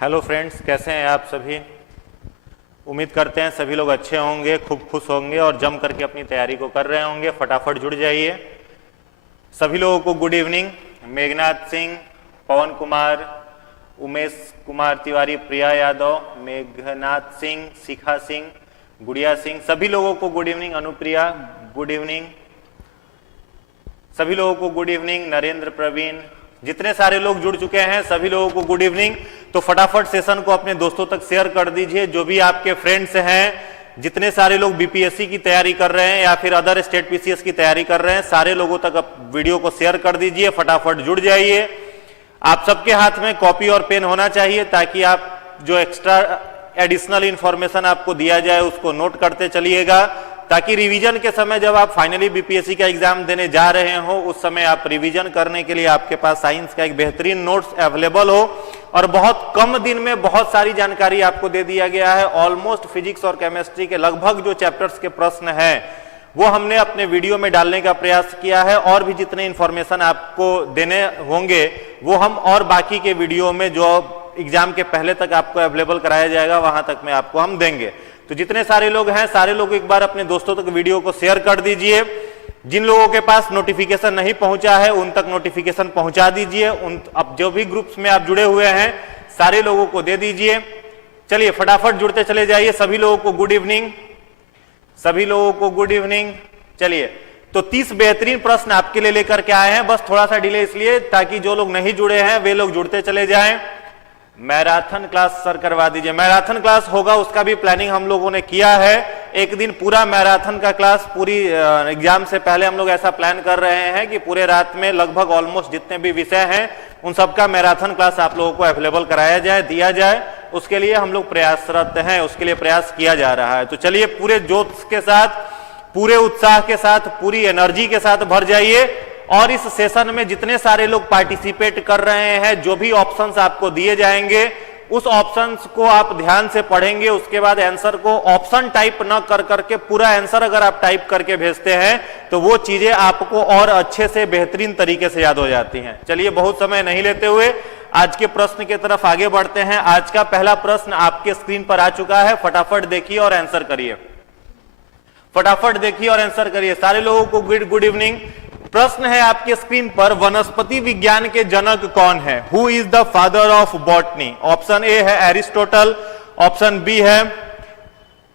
Hello friends, कैसे हैं आप सभी। उम्मीद करते हैं सभी लोग अच्छे होंगे, खूब खुश होंगे और जम करके अपनी तैयारी को कर रहे होंगे। फटाफट जुड़ जाइए। सभी लोगों को गुड इवनिंग। मेघनाथ सिंह, पवन कुमार, उमेश कुमार तिवारी, प्रिया यादव, मेघनाथ सिंह, शिखा सिंह, गुड़िया सिंह, सभी लोगों को good evening. Anupriya good evening. सभी लोगों को गुड इवनिंग। नरेंद्र, प्रवीण, जितने सारे लोग जुड़ चुके हैं सभी लोगों को गुड इवनिंग। तो फटाफट सेशन को अपने दोस्तों तक शेयर कर दीजिए। जो भी आपके फ्रेंड्स हैं, जितने सारे लोग बीपीएससी की तैयारी कर रहे हैं या फिर अदर स्टेट पीसीएस की तैयारी कर रहे हैं, सारे लोगों तक वीडियो को शेयर कर दीजिए। फटाफट जुड़ जाइए। आप सबके हाथ में कॉपी और पेन होना चाहिए ताकि आप जो एक्स्ट्रा एडिशनल इंफॉर्मेशन आपको दिया जाए उसको नोट करते चलिएगा, ताकि रिवीजन के समय जब आप फाइनली बीपीएससी का एग्जाम देने जा रहे हो उस समय आप रिवीजन करने के लिए आपके पास साइंस का एक बेहतरीन नोट्स अवेलेबल हो। और बहुत कम दिन में बहुत सारी जानकारी आपको दे दिया गया है। ऑलमोस्ट फिजिक्स और केमिस्ट्री के लगभग जो चैप्टर्स के प्रश्न हैं वो हमने अपने वीडियो में डालने का प्रयास किया है। और भी जितने इंफॉर्मेशन आपको देने होंगे वो हम और बाकी के वीडियो में जो एग्जाम के पहले तक आपको अवेलेबल कराया जाएगा वहां तक में आपको हम देंगे। तो जितने सारे लोग हैं सारे लोग एक बार अपने दोस्तों तक वीडियो को शेयर कर दीजिए। जिन लोगों के पास नोटिफिकेशन नहीं पहुंचा है उन तक नोटिफिकेशन पहुंचा दीजिए। अब जो भी ग्रुप्स में आप जुड़े हुए हैं सारे लोगों को दे दीजिए। चलिए फटाफट जुड़ते चले जाइए। सभी लोगों को गुड इवनिंग। सभी लोगों को गुड इवनिंग। चलिए, तो 30 बेहतरीन प्रश्न आपके लिए लेकर के आए हैं। बस थोड़ा सा डिले इसलिए ताकि जो लोग नहीं जुड़े हैं वे लोग जुड़ते चले जाएं। मैराथन क्लास सर करवा दीजिए। मैराथन क्लास होगा उसका भी प्लानिंग हम लोगों ने किया है। एक दिन पूरा मैराथन का क्लास पूरी एग्जाम से पहले हम लोग ऐसा प्लान कर रहे हैं कि पूरे रात में लगभग ऑलमोस्ट जितने भी विषय हैं उन सबका मैराथन क्लास आप लोगों को अवेलेबल कराया जाए, दिया जाए। उसके लिए हम लोग प्रयासरत हैं, उसके लिए प्रयास किया जा रहा है। तो चलिए पूरे जोश के साथ, पूरे उत्साह के साथ, पूरी एनर्जी के साथ भर जाइए। और इस सेशन में जितने सारे लोग पार्टिसिपेट कर रहे हैं, जो भी ऑप्शंस आपको दिए जाएंगे उस ऑप्शंस को आप ध्यान से पढ़ेंगे। उसके बाद आंसर को ऑप्शन टाइप न कर करके पूरा आंसर अगर आप टाइप करके भेजते हैं तो वो चीजें आपको और अच्छे से बेहतरीन तरीके से याद हो जाती हैं। चलिए बहुत समय नहीं लेते हुए आज के प्रश्न की तरफ आगे बढ़ते हैं। आज का पहला प्रश्न आपके स्क्रीन पर आ चुका है। फटाफट देखिए और आंसर करिए। फटाफट देखिए और आंसर करिए। सारे लोगों को गुड इवनिंग। प्रश्न है आपके स्क्रीन पर, वनस्पति विज्ञान के जनक कौन है? Who is the father of botany? Option A है एरिस्टोटल, ऑप्शन बी है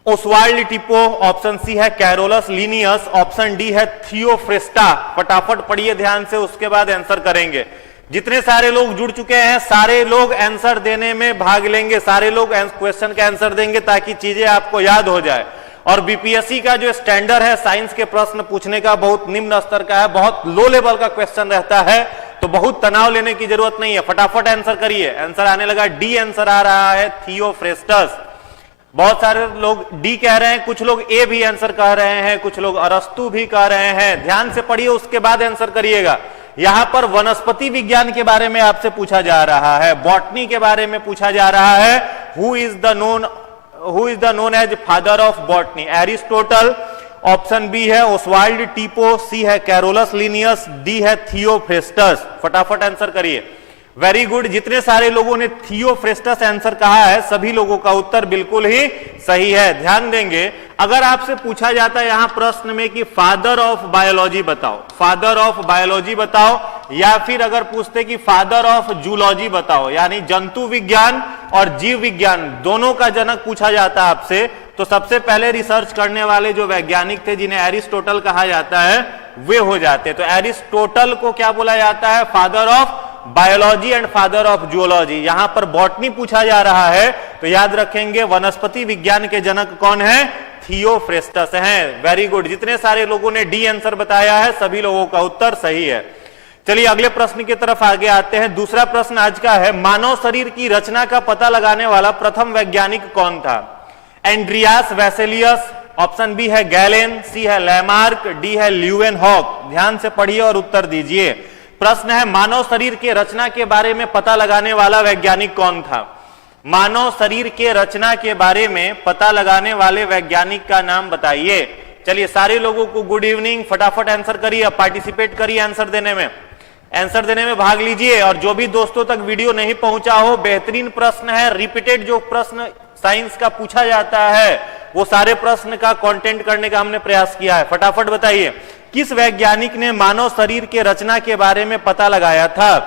ओस्वाल्ड टिपो, ऑप्शन सी है कैरोलस लिनियस, ऑप्शन डी है थियोफ्रेस्टा। फटाफट पढ़िए ध्यान से, उसके बाद आंसर करेंगे। जितने सारे लोग जुड़ चुके हैं सारे लोग आंसर देने में भाग लेंगे, सारे लोग क्वेश्चन का आंसर देंगे ताकि चीजें आपको याद हो जाए। और बीपीएससी का जो स्टैंडर्ड है साइंस के प्रश्न पूछने का बहुत निम्न स्तर का है, बहुत लो लेवल का क्वेश्चन रहता है, तो बहुत तनाव लेने की जरूरत नहीं है। फटाफट आंसर करिए। आंसर आने लगा, डी आंसर आ रहा है, थियोफ्रेस्टस। बहुत सारे लोग डी कह रहे हैं, कुछ लोग ए भी आंसर कह रहे हैं, कुछ लोग अरस्तु भी कह रहे हैं। ध्यान से पढ़िए उसके बाद आंसर करिएगा। यहां पर वनस्पति विज्ञान के बारे में आपसे पूछा जा रहा है, बॉटनी के बारे में पूछा जा रहा है। Who is the known as father of botany? Aristotle, option B है ओस्वाल्ड टिपो, सी है कैरोलस लिनियस, डी है थियोफ्रेस्टस। फटाफट आंसर करिए। Very good. जितने सारे लोगों ने थियोफ्रेस्टस आंसर कहा है सभी लोगों का उत्तर बिल्कुल ही सही है। ध्यान देंगे, अगर आपसे पूछा जाता है यहां प्रश्न में कि फादर ऑफ बायोलॉजी बताओ, फादर ऑफ बायोलॉजी बताओ, या फिर अगर पूछते कि फादर ऑफ जूलॉजी बताओ, यानी जंतु विज्ञान और जीव विज्ञान दोनों का जनक पूछा जाता है आपसे, तो सबसे पहले रिसर्च करने वाले जो वैज्ञानिक थे जिन्हें एरिस्टोटल कहा जाता है वे हो जाते। तो एरिस्टोटल को क्या बोला जाता है? Father of biology and father of zoology. यहां पर बॉटनी पूछा जा रहा है तो याद रखेंगे वनस्पति विज्ञान के जनक कौन है? थियोफ्रेस्टस हैं। Very good. जितने सारे लोगों ने डी आंसर बताया है सभी लोगों का उत्तर सही है। चलिए अगले प्रश्न की तरफ आगे आते हैं। दूसरा प्रश्न आज का है, मानव शरीर की रचना का पता लगाने वाला प्रथम वैज्ञानिक कौन था? एंड्रियास वेसेलियस, ऑप्शन बी है गैलेन, सी है लैमार्क, डी है ल्यूवेनहॉक। ध्यान से पढ़िए और उत्तर दीजिए। प्रश्न है, मानव शरीर के रचना के बारे में पता लगाने वाला वैज्ञानिक कौन था? मानव शरीर के रचना के बारे में पता लगाने वाले वैज्ञानिक का नाम बताइए। चलिए सारे लोगों को गुड इवनिंग। फटाफट आंसर करिए, पार्टिसिपेट करिए आंसर देने में। आंसर देने में भाग लीजिए। और जो भी दोस्तों तक वीडियो नहीं पहुंचा हो, बेहतरीन प्रश्न है, रिपीटेड जो प्रश्न साइंस का पूछा जाता है वो सारे प्रश्न का कंटेंट करने का हमने प्रयास किया है। फटाफट बताइए, किस वैज्ञानिक ने मानव शरीर के रचना के बारे में पता लगाया था?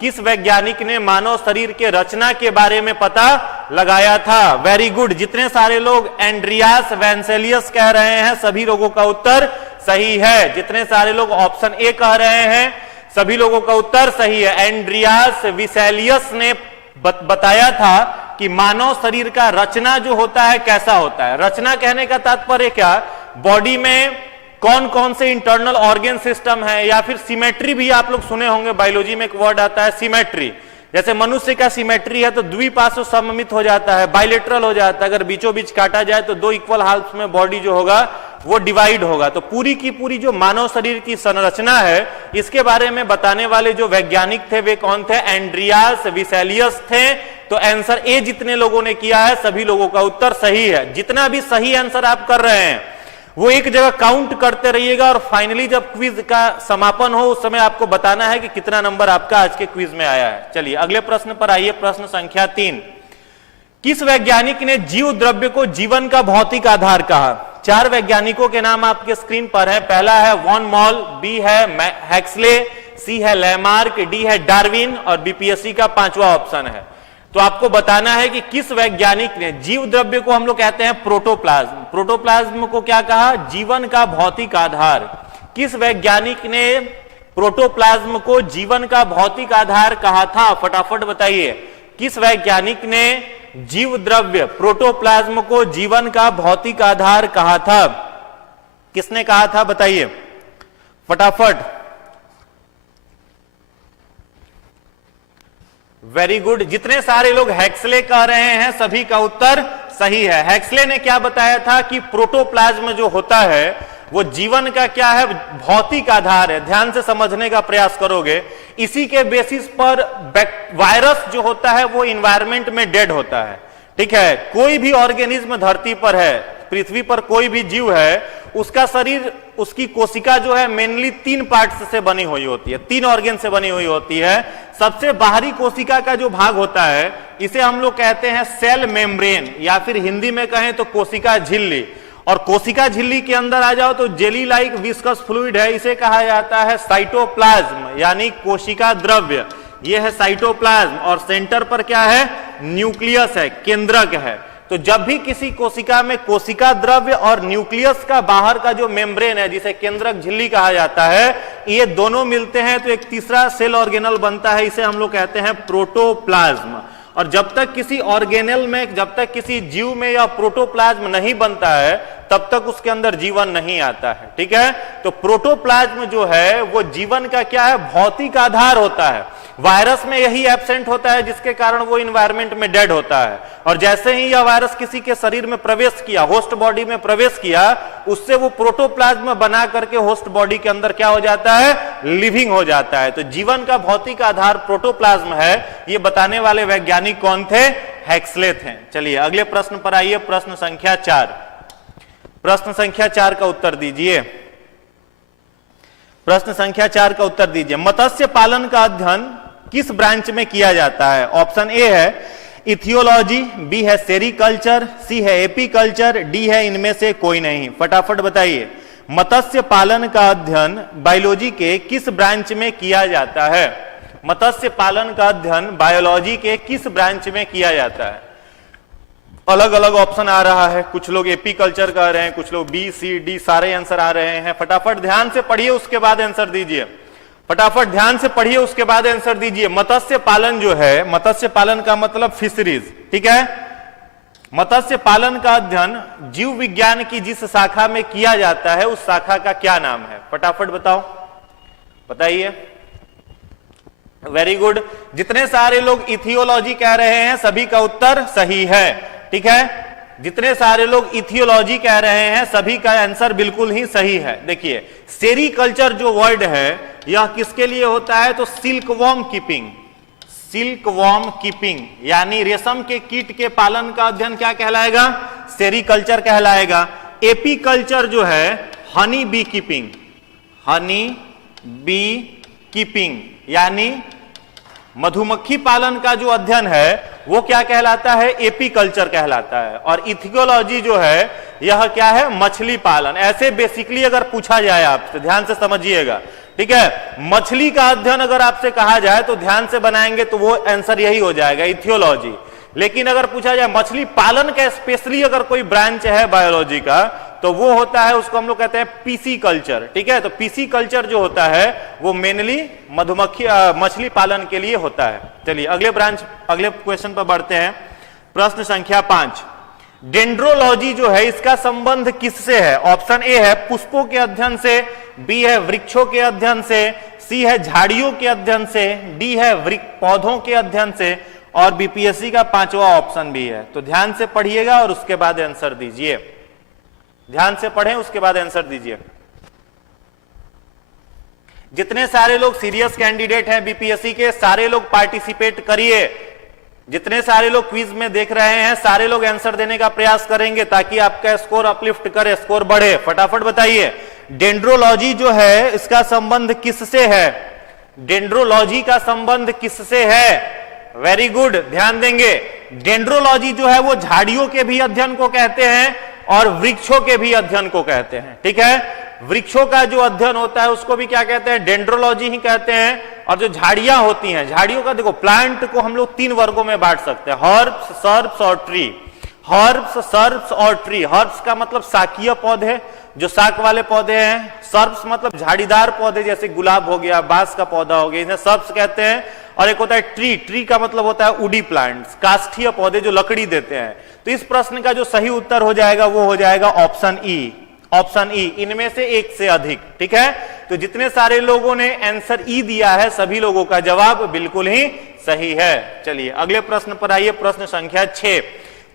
किस वैज्ञानिक ने मानव शरीर के रचना के बारे में पता लगाया था? वेरी गुड, जितने सारे लोग एंड्रियास वेंसेलियस कह रहे हैं सभी लोगों का उत्तर सही है। जितने सारे लोग ऑप्शन ए कह रहे हैं सभी लोगों का उत्तर सही है। एंड्रियास विसेलियस ने बताया था कि मानव शरीर का रचना जो होता है कैसा होता है। रचना कहने का तात्पर्य क्या? बॉडी में कौन कौन से इंटरनल ऑर्गन सिस्टम है, या फिर सिमेट्री भी आप लोग सुने होंगे, बायोलॉजी में एक वर्ड आता है सिमेट्री। जैसे मनुष्य का सिमेट्री है तो द्विपार्श्व सममित हो जाता है, बाइलेटरल हो जाता है। अगर बीचों बीच काटा जाए तो दो इक्वल हाल्फ्स में बॉडी जो होगा वो डिवाइड होगा। तो पूरी की पूरी जो मानव शरीर की संरचना है इसके बारे में बताने वाले जो वैज्ञानिक थे वे कौन थे? एंड्रियास विसेलियस थे। तो आंसर ए जितने लोगों ने किया है सभी लोगों का उत्तर सही है। जितना भी सही आंसर आप कर रहे हैं वो एक जगह काउंट करते रहिएगा और फाइनली जब क्विज का समापन हो उस समय आपको बताना है कि कितना नंबर आपका आज के क्विज में आया है। चलिए अगले प्रश्न पर आइए। प्रश्न संख्या 3, किस वैज्ञानिक ने जीव द्रव्य को जीवन का भौतिक आधार कहा? 4 वैज्ञानिकों के नाम आपके स्क्रीन पर है। पहला है वॉन मॉल, बी है हैक्सले, सी है लैमार्क, डी है डार्विन और बीपीएससी का 5वां ऑप्शन है। तो आपको बताना है कि किस वैज्ञानिक ने जीव द्रव्य को हम लोग कहते हैं प्रोटोप्लाज्म, प्रोटोप्लाज्म को क्या कहा? जीवन का भौतिक आधार। किस वैज्ञानिक ने प्रोटोप्लाज्म को जीवन का भौतिक आधार कहा था? फटाफट बताइए, किस वैज्ञानिक ने जीव द्रव्य प्रोटोप्लाज्म को जीवन का भौतिक आधार कहा था? किसने कहा था बताइए फटाफट। वेरी गुड, जितने सारे लोग हैक्सले कह रहे हैं सभी का उत्तर सही है। हैक्सले ने क्या बताया था कि प्रोटोप्लाज्म जो होता है वो जीवन का क्या है? भौतिक आधार है। ध्यान से समझने का प्रयास करोगे, इसी के बेसिस पर वायरस जो होता है वो इन्वायरमेंट में डेड होता है। ठीक है, कोई भी ऑर्गेनिज्म धरती पर है, पृथ्वी पर कोई भी जीव है, उसका शरीर, उसकी कोशिका जो है मेनली 3 पार्ट्स से बनी हुई होती है, 3 ऑर्गन से बनी हुई होती है। सबसे बाहरी कोशिका का जो भाग होता है इसे हम लोग कहते हैं सेल मेम्ब्रेन, या फिर हिंदी में कहें तो कोशिका झिल्ली। और कोशिका झिल्ली के अंदर आ जाओ तो जेली लाइक विस्कस फ्लूइड है, इसे कहा जाता है साइटोप्लाज्म यानी कोशिका द्रव्य। यह है साइटोप्लाज्म और सेंटर पर क्या है? न्यूक्लियस है, केंद्रक है। तो जब भी किसी कोशिका में कोशिका द्रव्य और न्यूक्लियस का बाहर का जो मेम्ब्रेन है जिसे केंद्रक झिल्ली कहा जाता है, ये दोनों मिलते हैं तो एक तीसरा सेल ऑर्गेनल बनता है, इसे हम लोग कहते हैं प्रोटोप्लाज्म। और जब तक किसी ऑर्गेनल में, जब तक किसी जीव में यह प्रोटोप्लाज्म नहीं बनता है तब तक उसके अंदर जीवन नहीं आता है। ठीक है, तो प्रोटोप्लाज्म जो है वो जीवन का क्या है? भौतिक आधार होता है। वायरस में यही एब्सेंट होता है जिसके कारण वो इन्वायरमेंट में डेड होता है। और जैसे ही यह वायरस किसी के शरीर में प्रवेश किया, होस्ट बॉडी में प्रवेश किया, उससे वो प्रोटोप्लाज्म बना करके होस्ट बॉडी के अंदर क्या हो जाता है? लिविंग हो जाता है। तो जीवन का भौतिक आधार प्रोटोप्लाज्म है, ये बताने वाले वैज्ञानिक कौन थे? हैक्सले थे। चलिए अगले प्रश्न पर आइए। प्रश्न संख्या 4, प्रश्न संख्या 4 का उत्तर दीजिए। प्रश्न संख्या 4 का उत्तर दीजिए। मत्स्य पालन का अध्ययन किस ब्रांच में किया जाता है? ऑप्शन ए है इथियोलॉजी, बी है सेरिकल्चर, सी है एपीकल्चर, डी है इनमें से कोई नहीं। फटाफट बताइए, मत्स्य पालन का अध्ययन बायोलॉजी के किस ब्रांच में किया जाता है? मत्स्य पालन का अध्ययन बायोलॉजी के किस ब्रांच में किया जाता है? अलग अलग ऑप्शन आ रहा है, कुछ लोग एपीकल्चर कह रहे हैं, कुछ लोग बी सी डी, सारे आंसर आ रहे हैं। फटाफट ध्यान से पढ़िए उसके बाद आंसर दीजिए। फटाफट ध्यान से पढ़िए उसके बाद आंसर दीजिए। मत्स्य पालन जो है, मत्स्य पालन का मतलब फिशरीज। ठीक है, मत्स्य पालन का अध्ययन जीव विज्ञान की जिस शाखा में किया जाता है उस शाखा का क्या नाम है? फटाफट बताओ, बताइए। वेरी गुड, जितने सारे लोग इथियोलॉजी कह रहे हैं सभी का उत्तर सही है। ठीक है, जितने सारे लोग इथियोलॉजी कह रहे हैं सभी का आंसर बिल्कुल ही सही है। देखिए, सेरिकल्चर जो वर्ड है यह किसके लिए होता है? तो सिल्कवॉर्म कीपिंग, सिल्कवॉर्म कीपिंग यानी रेशम के कीट के पालन का अध्ययन क्या कहलाएगा? सेरिकल्चर कहलाएगा। एपीकल्चर जो है honey bee keeping, honey bee keeping यानी मधुमक्खी पालन का जो अध्ययन है वो क्या कहलाता है? एपीकल्चर कहलाता है। और इथियोलॉजी जो है यह क्या है? मछली पालन। ऐसे बेसिकली अगर पूछा जाए आपसे, ध्यान से समझिएगा, ठीक है, मछली का अध्ययन अगर आपसे कहा जाए तो ध्यान से बनाएंगे तो वो आंसर यही हो जाएगा, इथियोलॉजी। लेकिन अगर पूछा जाए मछली पालन का स्पेशली अगर कोई ब्रांच है बायोलॉजी का, तो वो होता है, उसको हम लोग कहते हैं पीसी कल्चर, ठीक है। तो पीसी कल्चर जो होता है वो मेनली मधुमक्खी मछली पालन के लिए होता है। चलिए अगले ब्रांच, अगले क्वेश्चन पर बढ़ते हैं। प्रश्न संख्या 5, डेंड्रोलॉजी जो है इसका संबंध किससे है? ऑप्शन ए है पुष्पों के अध्ययन से, बी है वृक्षों के अध्ययन से, सी है झाड़ियों के अध्ययन से, डी है पौधों के अध्ययन से, और बीपीएससी का 5वां ऑप्शन भी है। तो ध्यान से पढ़िएगा और उसके बाद आंसर दीजिए। ध्यान से पढ़ें, उसके बाद आंसर दीजिए। जितने सारे लोग सीरियस कैंडिडेट हैं बीपीएससी के, सारे लोग पार्टिसिपेट करिए। जितने सारे लोग क्विज में देख रहे हैं, सारे लोग आंसर देने का प्रयास करेंगे ताकि आपका स्कोर अपलिफ्ट करे, स्कोर बढ़े। फटाफट बताइए, डेंड्रोलॉजी जो है इसका संबंध किससे है? डेंड्रोलॉजी का संबंध किससे है? वेरी गुड, ध्यान देंगे। डेंड्रोलॉजी जो है वो झाड़ियों के भी अध्ययन को कहते हैं और वृक्षों के भी अध्ययन को कहते हैं, ठीक है। वृक्षों का जो अध्ययन होता है उसको भी क्या कहते हैं? डेंड्रोलॉजी ही कहते हैं। और जो झाड़ियां होती हैं, झाड़ियों का देखो, प्लांट को हम लोग 3 वर्गों में बांट सकते हैं, हर्ब्स, सर्ब्स और ट्री। हर्ब्स, सर्ब्स और ट्री। हर्ब्स का मतलब शाकीय पौधे, जो शाक वाले पौधे हैं। सर्ब्स मतलब झाड़ीदार पौधे, जैसे गुलाब हो गया, बांस का पौधा हो गया, इन्हें सर्ब्स कहते हैं। और एक होता है ट्री। ट्री का मतलब होता है वुडी प्लांट्स, काष्ठीय पौधे जो लकड़ी देते हैं। तो इस प्रश्न का जो सही उत्तर हो जाएगा वो हो जाएगा ऑप्शन ई। ऑप्शन ई, इनमें से एक से अधिक, ठीक है। तो जितने सारे लोगों ने आंसर ई दिया है, सभी लोगों का जवाब बिल्कुल ही सही है। चलिए अगले प्रश्न पर आइए। प्रश्न संख्या 6,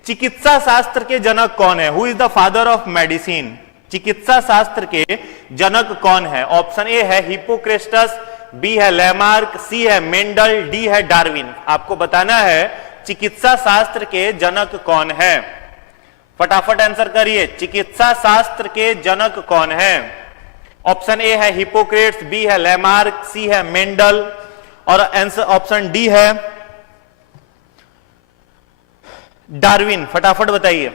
चिकित्सा शास्त्र के जनक कौन है? Who is the father of medicine? चिकित्सा शास्त्र के जनक कौन है? ऑप्शन ए है हिपोक्रेटस, बी है लैमार्क, सी है मेंडल, डी है डार्विन। आपको बताना है चिकित्सा शास्त्र के जनक कौन है। फटाफट आंसर करिए, चिकित्सा शास्त्र के जनक कौन है? ऑप्शन ए है हिपोक्रेट्स, बी है लैमार्क, सी है मेंडल, और आंसर ऑप्शन डी है डार्विन। फटाफट बताइए।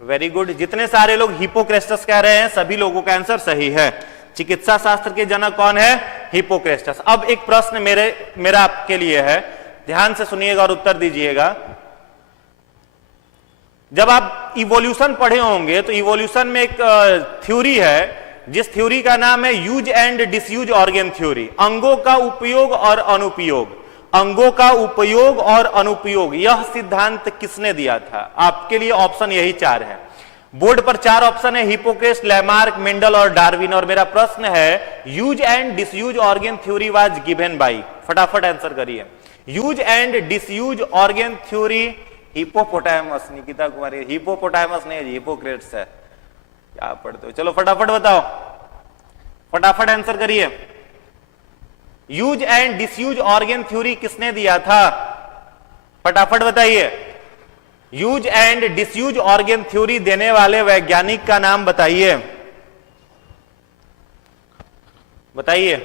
वेरी गुड, जितने सारे लोग हिपोक्रेटस कह रहे हैं सभी लोगों का आंसर सही है। चिकित्सा शास्त्र के जनक कौन है? हिपोक्रेटस। अब एक प्रश्न मेरा आपके लिए है, ध्यान से सुनिएगा और उत्तर दीजिएगा। जब आप इवोल्यूशन पढ़े होंगे तो इवोल्यूशन में एक थ्योरी है जिस थ्योरी का नाम है use and disuse organ theory. अंगों का उपयोग और अनुपयोग, अंगों का उपयोग और अनुपयोग, यह सिद्धांत किसने दिया था? आपके लिए ऑप्शन यही 4 है। बोर्ड पर 4 ऑप्शन है, हिपोक्रेटस, लैमार्क, मेंडल और डार्विन। और मेरा प्रश्न है use and disuse organ theory was given by. फटाफट आंसर करिए। Use and disuse organ theory hippopotamus. Nikita Kumari, hippopotamus नहीं है, हिपोक्रेटस है। क्या पढ़ते हो? चलो फटाफट बताओ, फटाफट आंसर करिए। Use and disuse organ theory किसने दिया था? फटाफट बताइए। Use and disuse organ theory देने वाले वैज्ञानिक का नाम बताइए, बताइए।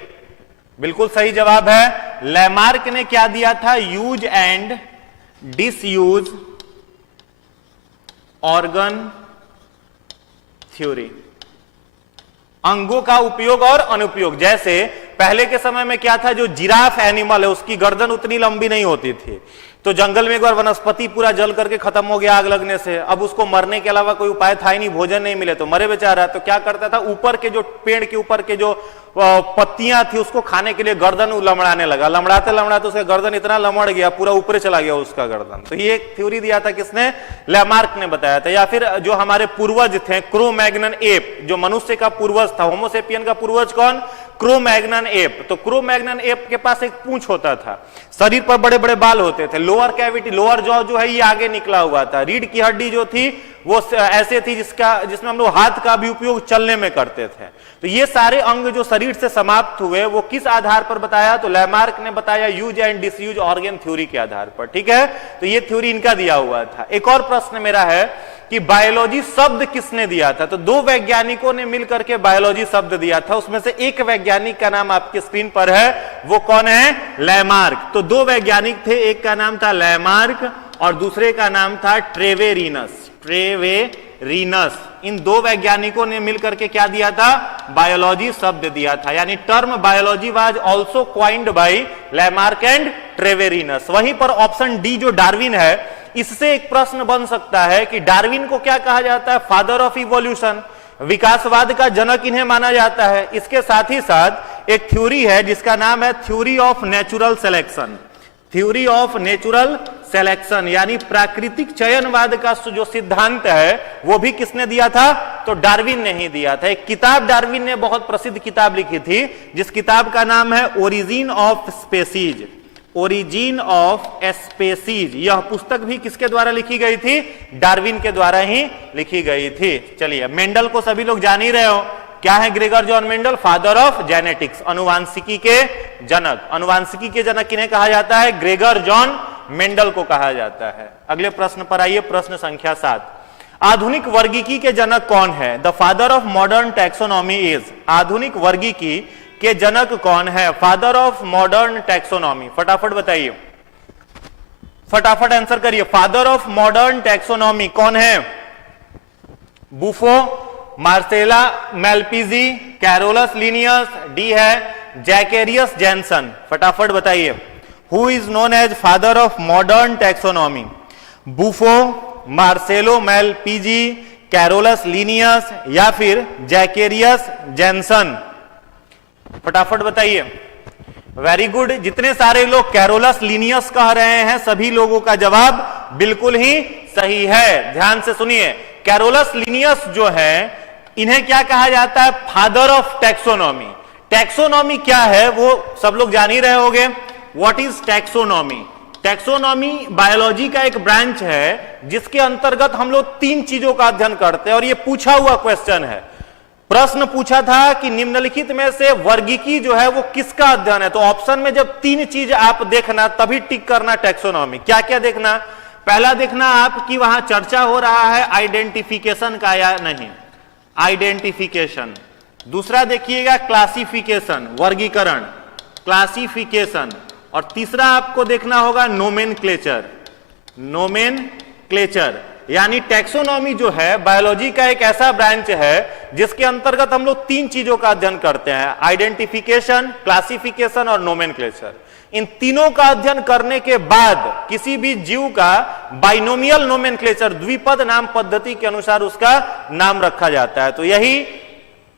बिल्कुल सही जवाब है, लैमार्क ने क्या दिया था? Use and disuse organ theory, अंगों का उपयोग और अनुपयोग। जैसे पहले के समय में क्या था, जो जिराफ एनिमल है उसकी गर्दन उतनी लंबी नहीं होती थी, तो जंगल में एक बार वनस्पति पूरा जल करके खत्म हो गया आग लगने से। अब उसको मरने के अलावा कोई उपाय था ही नहीं, भोजन नहीं मिले तो मरे बेचारा। तो क्या करता था, ऊपर के जो पेड़ के ऊपर के जो पत्तियां थी उसको खाने के लिए गर्दन लमड़ाने लगा। लमड़ाते लमड़ाते उसका गर्दन इतना लमड़ गया, पूरा ऊपर चला गया उसका गर्दन। तो ये एक थ्योरी दिया था किसने? लैमार्क ने बताया था। या फिर जो हमारे पूर्वज थे, क्रो-मैग्नन एप, जो मनुष्य का पूर्वज था, होमोसेपियन का पूर्वज कौन? Cro-Magnon app. तो क्रो-मैग्नन एप के पास एक पूंछ होता था, शरीर पर बड़े बड़े बाल होते थे, लोअर कैविटी, लोअर जॉ जो है ये आगे निकला हुआ था, रीढ़ की हड्डी जो थी वो ऐसे थी जिसमें हम लोग हाथ का भी उपयोग चलने में करते थे। तो ये सारे अंग जो शरीर से समाप्त हुए वो किस आधार पर बताया? तो लैमार्क ने बताया use and disuse organ theory के आधार पर, ठीक है। तो ये थ्योरी इनका दिया हुआ था। एक और प्रश्न मेरा है कि बायोलॉजी शब्द किसने दिया था, तो दो वैज्ञानिकों ने मिलकर के बायोलॉजी शब्द दिया था। उसमें से एक वैज्ञानिक का नाम आपके स्क्रीन पर है, वो कौन है? लैमार्क। तो दो वैज्ञानिक थे, एक का नाम था लैमार्क और दूसरे का नाम था ट्रेवेरिनस। ट्रेवेरिनस, इन दो वैज्ञानिकों ने मिलकर के क्या दिया था? बायोलॉजी शब्द दिया था। यानी term biology was also coined by Lamarck and Treviranus. वहीं पर ऑप्शन डी जो डार्विन है, इससे एक प्रश्न बन सकता है कि डार्विन को क्या कहा जाता है? फादर ऑफ इवोल्यूशन, विकासवाद का जनक इन्हें माना जाता है। इसके साथ ही साथ एक थ्योरी है जिसका नाम है theory of natural selection. Theory of natural selection यानी प्राकृतिक चयनवाद का जो सिद्धांत है वो भी किसने दिया था? तो डार्विन ने ही दिया था। एक किताब डार्विन ने बहुत प्रसिद्ध किताब लिखी थी जिस किताब का नाम है origin of species. Origin of species, यह पुस्तक भी किसके द्वारा लिखी गई थी? डार्विन के द्वारा ही लिखी गई थी। चलिए, मेंडल को सभी लोग जान ही रहे हो, क्या है Gregor John Mendel? Father of genetics, अनुवांशिकी के जनक। अनुवांशिकी के जनक किन्हें कहा जाता है? ग्रेगर जॉन मेंडल को कहा जाता है। अगले प्रश्न पर आइए, प्रश्न संख्या 7। आधुनिक वर्गीकी के जनक कौन है? The father of modern taxonomy is. आधुनिक वर्गीकी के जनक कौन है? फादर ऑफ मॉडर्न टैक्सोनॉमी, फटाफट बताइए, फटाफट आंसर करिए। फादर ऑफ मॉडर्न टैक्सोनॉमी कौन है? Buffon, Marcello Malpighi, Carolus Linnaeus, D है जैकेरियस जेनसन। फटाफट बताइए, who is known as father of modern taxonomy? Buffon, Marcello Malpighi, Carolus Linnaeus या फिर जैकेरियस जेनसन? फटाफट बताइए। वेरी गुड, जितने सारे लोग कैरोलस लिनियस कह रहे हैं सभी लोगों का जवाब बिल्कुल ही सही है। ध्यान से सुनिए, कैरोलस लिनियस जो है इन्हें क्या कहा जाता है? Father of taxonomy. टैक्सोनॉमी क्या है वो सब लोग जान ही रहे होंगे। What is taxonomy? Taxonomy biology का एक ब्रांच है जिसके अंतर्गत हम लोग 3 चीजों का अध्ययन करते हैं और ये पूछा हुआ क्वेश्चन है। प्रश्न पूछा था कि निम्नलिखित में से वर्गीकी जो है वो किसका अध्ययन है, तो ऑप्शन में जब 3 चीज आप देखना तभी टिक करना टैक्सोनॉमी। क्या क्या देखना? पहला देखना आप कि वहां चर्चा हो रहा है आइडेंटिफिकेशन का या नहीं, आइडेंटिफिकेशन। दूसरा देखिएगा क्लासिफिकेशन, वर्गीकरण, क्लासिफिकेशन। और तीसरा आपको देखना होगा नोमेनक्लेचर, नोमेनक्लेचर। यानी टैक्सोनॉमी जो है बायोलॉजी का एक ऐसा ब्रांच है जिसके अंतर्गत हम लोग 3 चीजों का अध्ययन करते हैं, आइडेंटिफिकेशन, क्लासिफिकेशन और नोमेनक्लेचर। इन तीनों का अध्ययन करने के बाद किसी भी जीव का बाइनोमियल नोमेनक्लेचर, द्विपद नाम पद्धति के अनुसार उसका नाम रखा जाता है। तो यही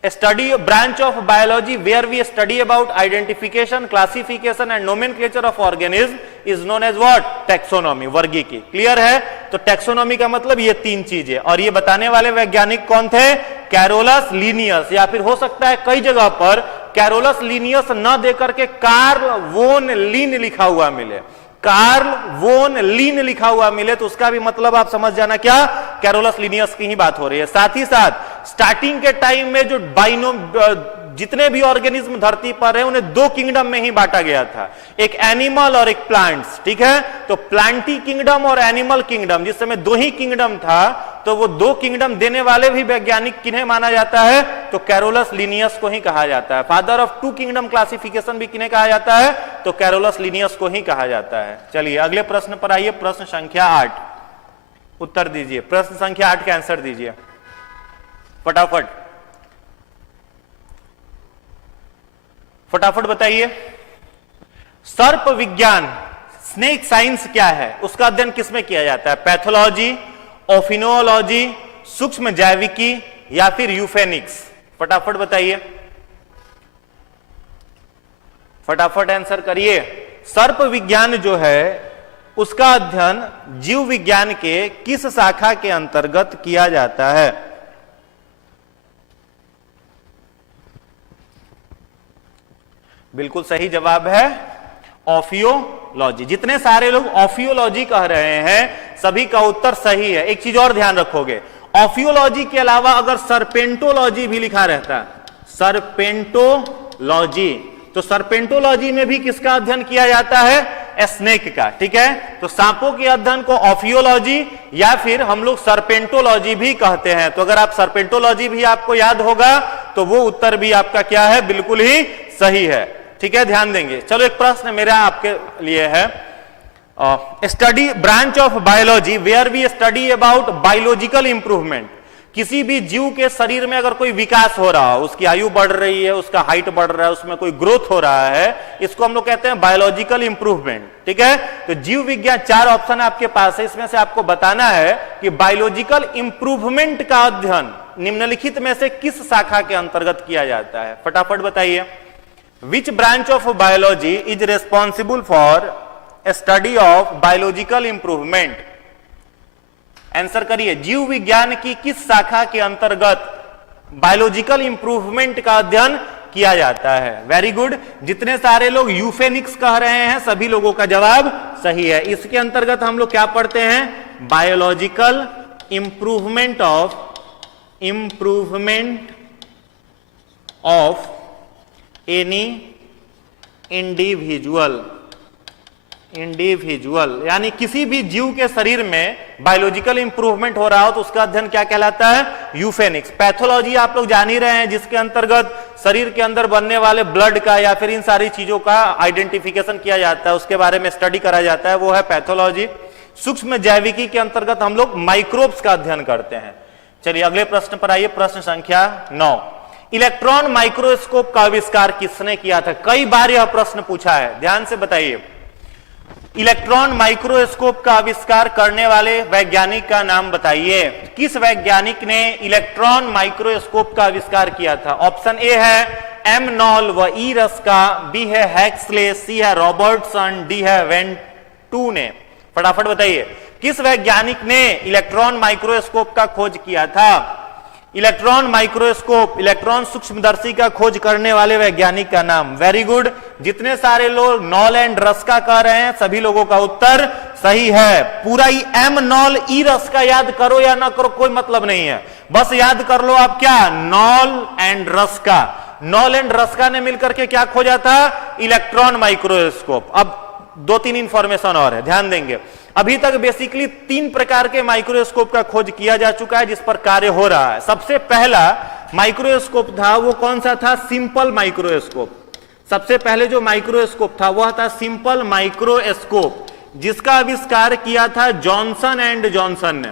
study branch of biology where we study about identification, classification and nomenclature of organism is known as what? taxonomy, वर्गीकी। क्लियर है? तो टैक्सोनॉमी का मतलब ये 3 चीजें। और ये बताने वाले वैज्ञानिक कौन थे? कैरोलस लिनियस, या फिर हो सकता है कई जगह पर कैरोलस लिनियस न देकर के कार्ल वोन लिन लिखा हुआ मिले, कार्ल वोन लिन लिखा हुआ मिले, तो उसका भी मतलब आप समझ जाना क्या? कैरोलस लिनियस की ही बात हो रही है। साथ ही साथ स्टार्टिंग के टाइम में जो जितने भी ऑर्गेनिज्म धरती पर है उन्हें 2 किंगडम में ही बांटा गया था, एक एनिमल और एक प्लांट्स। ठीक है, तो प्लांटी किंगडम और एनिमल किंगडम, जिस समय 2 ही किंगडम था, तो वो 2 किंगडम देने वाले भी वैज्ञानिक किन्हें माना जाता है? तो कैरोलस लिनियस को ही कहा जाता है। फादर ऑफ 2 किंगडम क्लासिफिकेशन भी किन्हें कहा जाता है? तो कैरोलस लिनियस को ही कहा जाता है। चलिए अगले प्रश्न पर आइए, प्रश्न संख्या 8। उत्तर दीजिए, प्रश्न संख्या 8 का आंसर दीजिए फटाफट, फटाफट बताइए। सर्प विज्ञान, स्नेक साइंस क्या है? उसका अध्ययन किसमें किया जाता है? पैथोलॉजी, ओफिनोलॉजी, सूक्ष्म जैविकी या फिर यूफेनिक्स? फटाफट बताइए, फटाफट आंसर करिए। सर्प विज्ञान जो है उसका अध्ययन जीव विज्ञान के किस शाखा के अंतर्गत किया जाता है? बिल्कुल सही जवाब है ऑफियोलॉजी। जितने सारे लोग ऑफियोलॉजी कह रहे हैं सभी का उत्तर सही है। एक चीज और ध्यान रखोगे, ऑफियोलॉजी के अलावा अगर सर्पेंटोलॉजी भी लिखा रहता, सर्पेंटोलॉजी, तो सर्पेंटोलॉजी में भी किसका अध्ययन किया जाता है? स्नेक का, ठीक है। तो सांपों के अध्ययन को ऑफियोलॉजी या फिर हम लोग सर्पेंटोलॉजी भी कहते हैं। तो अगर आप सर्पेंटोलॉजी भी आपको याद होगा तो वो उत्तर भी आपका क्या है, बिल्कुल ही सही है, ठीक है, ध्यान देंगे। चलो एक प्रश्न मेरा आपके लिए है, study branch of biology where we study about biological improvement. किसी भी जीव के शरीर में अगर कोई विकास हो रहा हो, उसकी आयु बढ़ रही है, उसका हाइट बढ़ रहा है, उसमें कोई ग्रोथ हो रहा है, इसको हम लोग कहते हैं बायोलॉजिकल इंप्रूवमेंट, ठीक है। तो जीव विज्ञान 4 ऑप्शन आपके पास है, इसमें से आपको बताना है कि बायोलॉजिकल इंप्रूवमेंट का अध्ययन निम्नलिखित में से किस शाखा के अंतर्गत किया जाता है, फटाफट बताइए। Which branch of biology is responsible for study of biological improvement. Answer करिए, जीव विज्ञान की किस शाखा के अंतर्गत बायोलॉजिकल इंप्रूवमेंट का अध्ययन किया जाता है। वेरी गुड, जितने सारे लोग यूफेनिक्स कह रहे हैं सभी लोगों का जवाब सही है। इसके अंतर्गत हम लोग क्या पढ़ते हैं, biological improvement of any individual, यानी किसी भी जीव के शरीर में बायोलॉजिकल इंप्रूवमेंट हो रहा हो तो उसका अध्ययन क्या कहलाता है, यूफेनिक्स। पैथोलॉजी आप लोग जान ही रहे हैं, जिसके अंतर्गत शरीर के अंदर बनने वाले ब्लड का या फिर इन सारी चीजों का आइडेंटिफिकेशन किया जाता है, उसके बारे में स्टडी करा जाता है, वो है पैथोलॉजी। सूक्ष्म जैविकी के अंतर्गत हम लोग माइक्रोब्स का अध्ययन करते हैं। चलिए अगले प्रश्न पर आइए, प्रश्न संख्या 9। इलेक्ट्रॉन माइक्रोस्कोप का आविष्कार किसने किया था। कई बार यह प्रश्न पूछा है, ध्यान से बताइए। इलेक्ट्रॉन माइक्रोस्कोप का आविष्कार करने वाले वैज्ञानिक का नाम बताइए। किस वैज्ञानिक ने इलेक्ट्रॉन माइक्रोस्कोप का आविष्कार किया था। ऑप्शन ए है एम नॉल व ई रस्का, बी है हैक्सले, सी है रॉबर्टसन, डी है वेंटू ने। फटाफट बताइए, किस वैज्ञानिक ने इलेक्ट्रॉन माइक्रोस्कोप का खोज किया था। इलेक्ट्रॉन माइक्रोस्कोप, इलेक्ट्रॉन सूक्ष्मदर्शी का खोज करने वाले वैज्ञानिक का नाम। वेरी गुड, जितने सारे लोग नॉल एंड रस्का कह रहे हैं सभी लोगों का उत्तर सही है। पूरा ही एम नॉल ई रस्का याद करो या ना करो कोई मतलब नहीं है, बस याद कर लो आप क्या, knoll and Ruska. Knoll and Ruska ने मिलकर के क्या खोजा था, इलेक्ट्रॉन माइक्रोस्कोप। अब 2-3 इंफॉर्मेशन और है, ध्यान देंगे। अभी तक बेसिकली 3 प्रकार के माइक्रोस्कोप का खोज किया जा चुका है जिस पर कार्य हो रहा है। सबसे पहला माइक्रोस्कोप था वो कौन सा था, सिंपल माइक्रोस्कोप। सबसे पहले जो माइक्रोस्कोप था वह था सिंपल माइक्रोस्कोप, जिसका आविष्कार किया था जॉनसन एंड जॉनसन ने।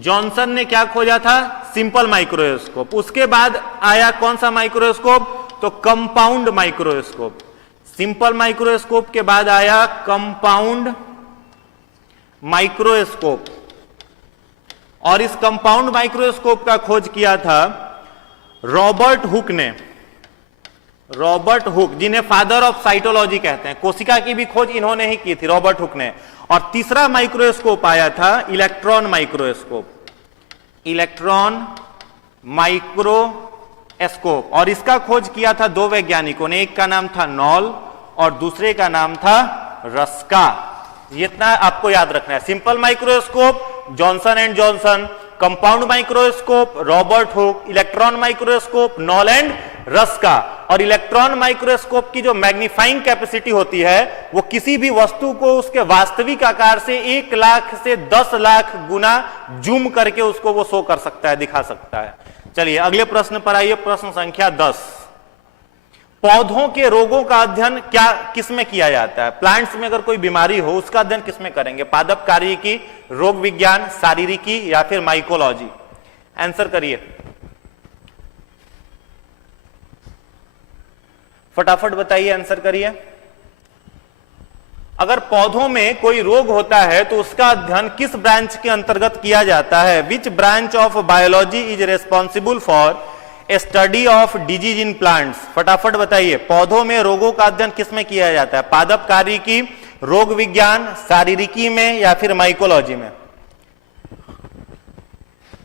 जॉनसन ने क्या खोजा था, सिंपल माइक्रोस्कोप। उसके बाद आया कौन सा माइक्रोस्कोप, तो कंपाउंड माइक्रोस्कोप। सिंपल माइक्रोस्कोप के बाद आया कंपाउंड माइक्रोस्कोप, और इस कंपाउंड माइक्रोस्कोप का खोज किया था रॉबर्ट हुक ने। रॉबर्ट हुक, जिन्हें फादर ऑफ साइटोलॉजी कहते हैं, कोशिका की भी खोज इन्होंने ही की थी, रॉबर्ट हुक ने। और तीसरा माइक्रोस्कोप आया था इलेक्ट्रॉन माइक्रोस्कोप, इलेक्ट्रॉन माइक्रोस्कोप, और इसका खोज किया था 2 वैज्ञानिकों ने, एक का नाम था नॉल और दूसरे का नाम था रस्का। इतना आपको याद रखना है। Simple microscope Johnson and Johnson, compound microscope Robert Hooke, electron microscope knoll and Ruska. और इलेक्ट्रॉन माइक्रोस्कोप की जो मैग्नीफाइंग कैपेसिटी होती है वो किसी भी वस्तु को उसके वास्तविक आकार से 1 लाख से 10 लाख गुना जूम करके उसको वो शो कर सकता है, दिखा सकता है। चलिए अगले प्रश्न पर आइए, प्रश्न संख्या 10। पौधों के रोगों का अध्ययन क्या किसमें किया जाता है। प्लांट्स में अगर कोई बीमारी हो उसका अध्ययन किसमें करेंगे, पादप कार्यिकी, रोग विज्ञान, शारीरिकी या फिर माइकोलॉजी। आंसर करिए, फटाफट बताइए, आंसर करिए। अगर पौधों में कोई रोग होता है तो उसका अध्ययन किस ब्रांच के अंतर्गत किया जाता है। Which branch of biology is responsible for study of disease in plants. फटाफट बताइए, पौधों में रोगों का अध्ययन किसमें किया जाता है, पादप कार्यिकी, रोग विज्ञान, शारीरिकी में या फिर माइकोलॉजी में।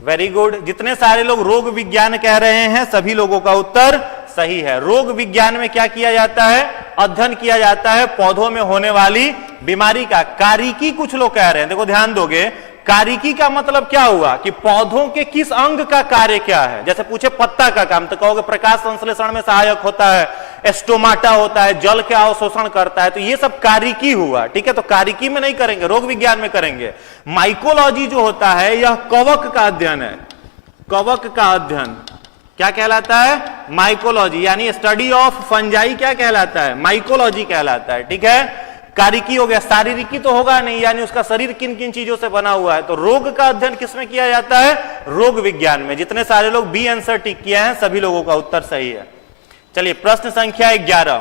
वेरी गुड, जितने सारे लोग रोग विज्ञान कह रहे हैं सभी लोगों का उत्तर सही है। रोग विज्ञान में क्या किया जाता है, अध्ययन किया जाता है पौधों में होने वाली बीमारी का। कार्यिकी कुछ लोग कह रहे हैं, देखो ध्यान दोगे, कार्यिकी का मतलब क्या हुआ कि पौधों के किस अंग का कार्य क्या है। जैसे पूछे पत्ता का काम तो कहोगे प्रकाश संश्लेषण में सहायक होता है, एस्टोमाटा होता है, जल का अवशोषण करता है। तो ये सब कारिकी हुआ, ठीक है। तो कारिकी में नहीं करेंगे, रोग विज्ञान में करेंगे। माइकोलॉजी जो होता है यह कवक का अध्ययन है। कवक का अध्ययन क्या कहलाता है? माइकोलॉजी, यानी स्टडी ऑफ फंजाई क्या कहलाता है? माइकोलॉजी कहलाता है, ठीक है। कारिकी हो गया, शारीरिकी तो होगा नहीं, यानी उसका शरीर किन किन चीजों से बना हुआ है। तो रोग का अध्ययन किसमें किया जाता है? रोग विज्ञान में। जितने सारे लोग बी आंसर टिक किए हैं सभी लोगों का उत्तर सही है। चलिए प्रश्न संख्या 11,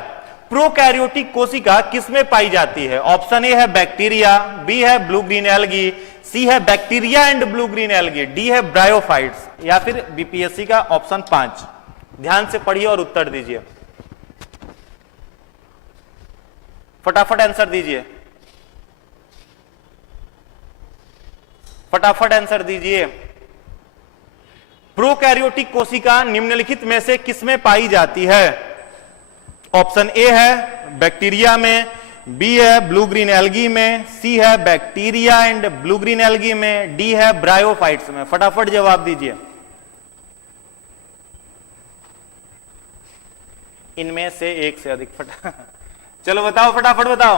प्रोकैरियोटिक कोशिका किसमें पाई जाती है? ऑप्शन ए है बैक्टीरिया, बी है ब्लू ग्रीन एल्गी, सी है bacteria and blue green algae, D है ब्रायोफाइट्स, या फिर बीपीएससी का ऑप्शन 5। ध्यान से पढ़िए और उत्तर दीजिए, फटाफट आंसर दीजिए, फटाफट आंसर दीजिए। प्रोकैरियोटिक कोशिका निम्नलिखित में से किसमें पाई जाती है? ऑप्शन ए है बैक्टीरिया में, बी है ब्लू ग्रीन एल्गी में, सी है bacteria and blue green algae में, डी है ब्रायोफाइट्स में। फटाफट जवाब दीजिए। इनमें से एक से अधिक चलो बताओ, फटाफट बताओ।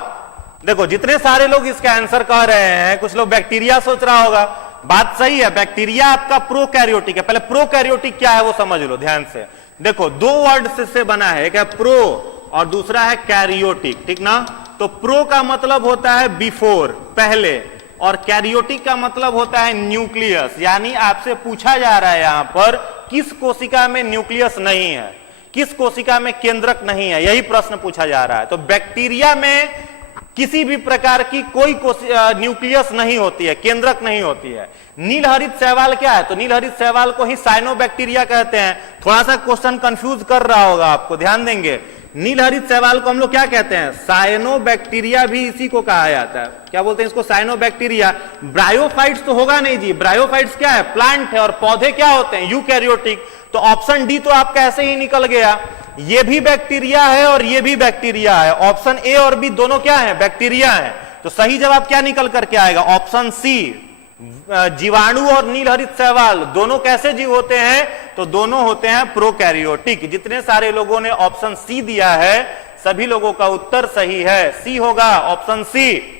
देखो जितने सारे लोग इसका आंसर कह रहे हैं, कुछ लोग बैक्टीरिया सोच रहा होगा, बात सही है। बैक्टीरिया आपका प्रोकैरियोटिक है। पहले प्रोकैरियोटिक क्या है वो समझ लो ध्यान से। देखो दो वर्ड से बना है, एक है प्रो और दूसरा है कैरियोटिक, ठीक ना। तो प्रो का मतलब होता है बिफोर, पहले, और कैरियोटिक का मतलब होता है न्यूक्लियस। यानी आपसे पूछा जा रहा है यहां पर किस कोशिका में न्यूक्लियस नहीं है, किस कोशिका में केंद्रक नहीं है, यही प्रश्न पूछा जा रहा है। तो बैक्टीरिया में किसी भी प्रकार की कोई न्यूक्लियस नहीं होती है, केंद्रक नहीं होती है। नीलहरित शैवाल क्या है? तो नीलहरित शैवाल को ही साइनोबैक्टीरिया कहते हैं। थोड़ा सा क्वेश्चन कंफ्यूज कर रहा होगा आपको, ध्यान देंगे। नीलहरित शैवाल को हम लोग क्या कहते हैं? साइनोबैक्टीरिया भी इसी को कहा जाता है। क्या बोलते हैं इसको? साइनोबैक्टीरिया। ब्रायोफाइट्स तो होगा नहीं जी, ब्रायोफाइट्स क्या है? प्लांट है। और पौधे क्या होते हैं? यूकैरियोटिक। तो ऑप्शन डी तो आपका ऐसे ही निकल गया। ये भी बैक्टीरिया है और ये भी बैक्टीरिया है। ऑप्शन ए और बी दोनों क्या है? बैक्टीरिया है। तो सही जवाब क्या निकल करके आएगा? Option C. जीवाणु और नीलहरित शैवाल दोनों कैसे जीव होते हैं? तो दोनों होते हैं प्रोकैरियोटिक। जितने सारे लोगों ने ऑप्शन सी दिया है सभी लोगों का उत्तर सही है, सी होगा, ऑप्शन सी।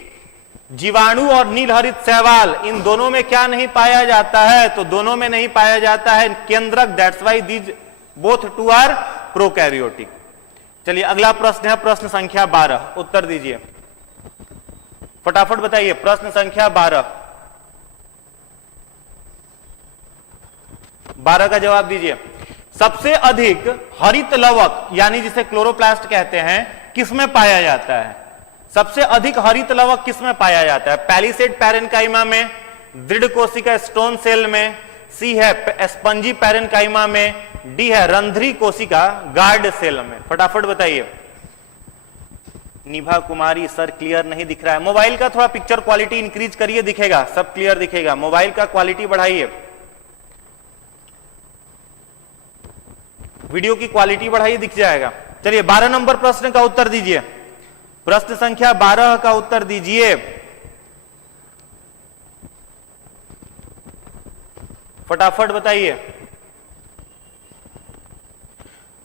जीवाणु और नीलहरित शैवाल इन दोनों में क्या नहीं पाया जाता है? तो दोनों में नहीं पाया जाता है केंद्रक। That's why these both two are prokaryotic. चलिए अगला प्रश्न है प्रश्न संख्या 12, उत्तर दीजिए, फटाफट बताइए। प्रश्न संख्या 12 का जवाब दीजिए। सबसे अधिक हरित लवक यानी जिसे क्लोरोप्लास्ट कहते हैं किसमें पाया जाता है? सबसे अधिक हरित लवक किसमें पाया जाता है? पैलिसेड पैरेन्काइमा में, दृढ़ कोशिका स्टोन सेल में, सी है स्पंजी पैरेन्काइमा में, डी है रंध्री कोशिका गार्ड सेल में। फटाफट बताइए। निभा कुमारी सर क्लियर नहीं दिख रहा है। मोबाइल का थोड़ा पिक्चर क्वालिटी इंक्रीज करिए, दिखेगा, सब क्लियर दिखेगा। मोबाइल का क्वालिटी बढ़ाइए, वीडियो की क्वालिटी बढ़ाइए, दिख जाएगा। चलिए 12 नंबर प्रश्न का उत्तर दीजिए। प्रश्न संख्या 12 का उत्तर दीजिए, फटाफट बताइए।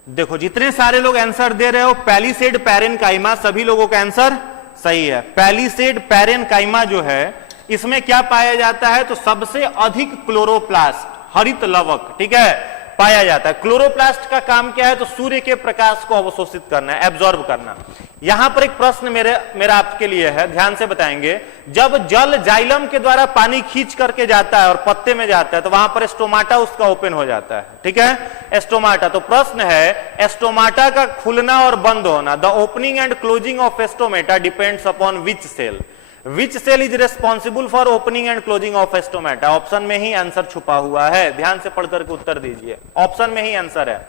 देखो जितने सारे लोग आंसर दे रहे हो पैलिसेड पैरेन्काइमा, सभी लोगों का आंसर सही है। पैलिसेड पैरेन्काइमा जो है इसमें क्या पाया जाता है? तो सबसे अधिक क्लोरोप्लास्ट हरित लवक, ठीक है, पाया जाता है। क्लोरोप्लास्ट का काम क्या है? तो सूर्य के प्रकाश को अवशोषित करना है, एब्जॉर्ब करना। यहां पर एक प्रश्न मेरा आपके लिए है, ध्यान से बताएंगे। जब जल जाइलम के द्वारा पानी खींच करके जाता है और पत्ते में जाता है तो वहां पर स्टोमाटा उसका ओपन हो जाता है, ठीक है, स्टोमाटा। तो प्रश्न है स्टोमाटा का खुलना और बंद होना, the opening and closing of stomata depends upon which cell? Which cell is responsible for opening and closing of stomata? Option में ही आंसर छुपा हुआ है, ध्यान से पढ़कर के उत्तर दीजिए। ऑप्शन में ही आंसर है,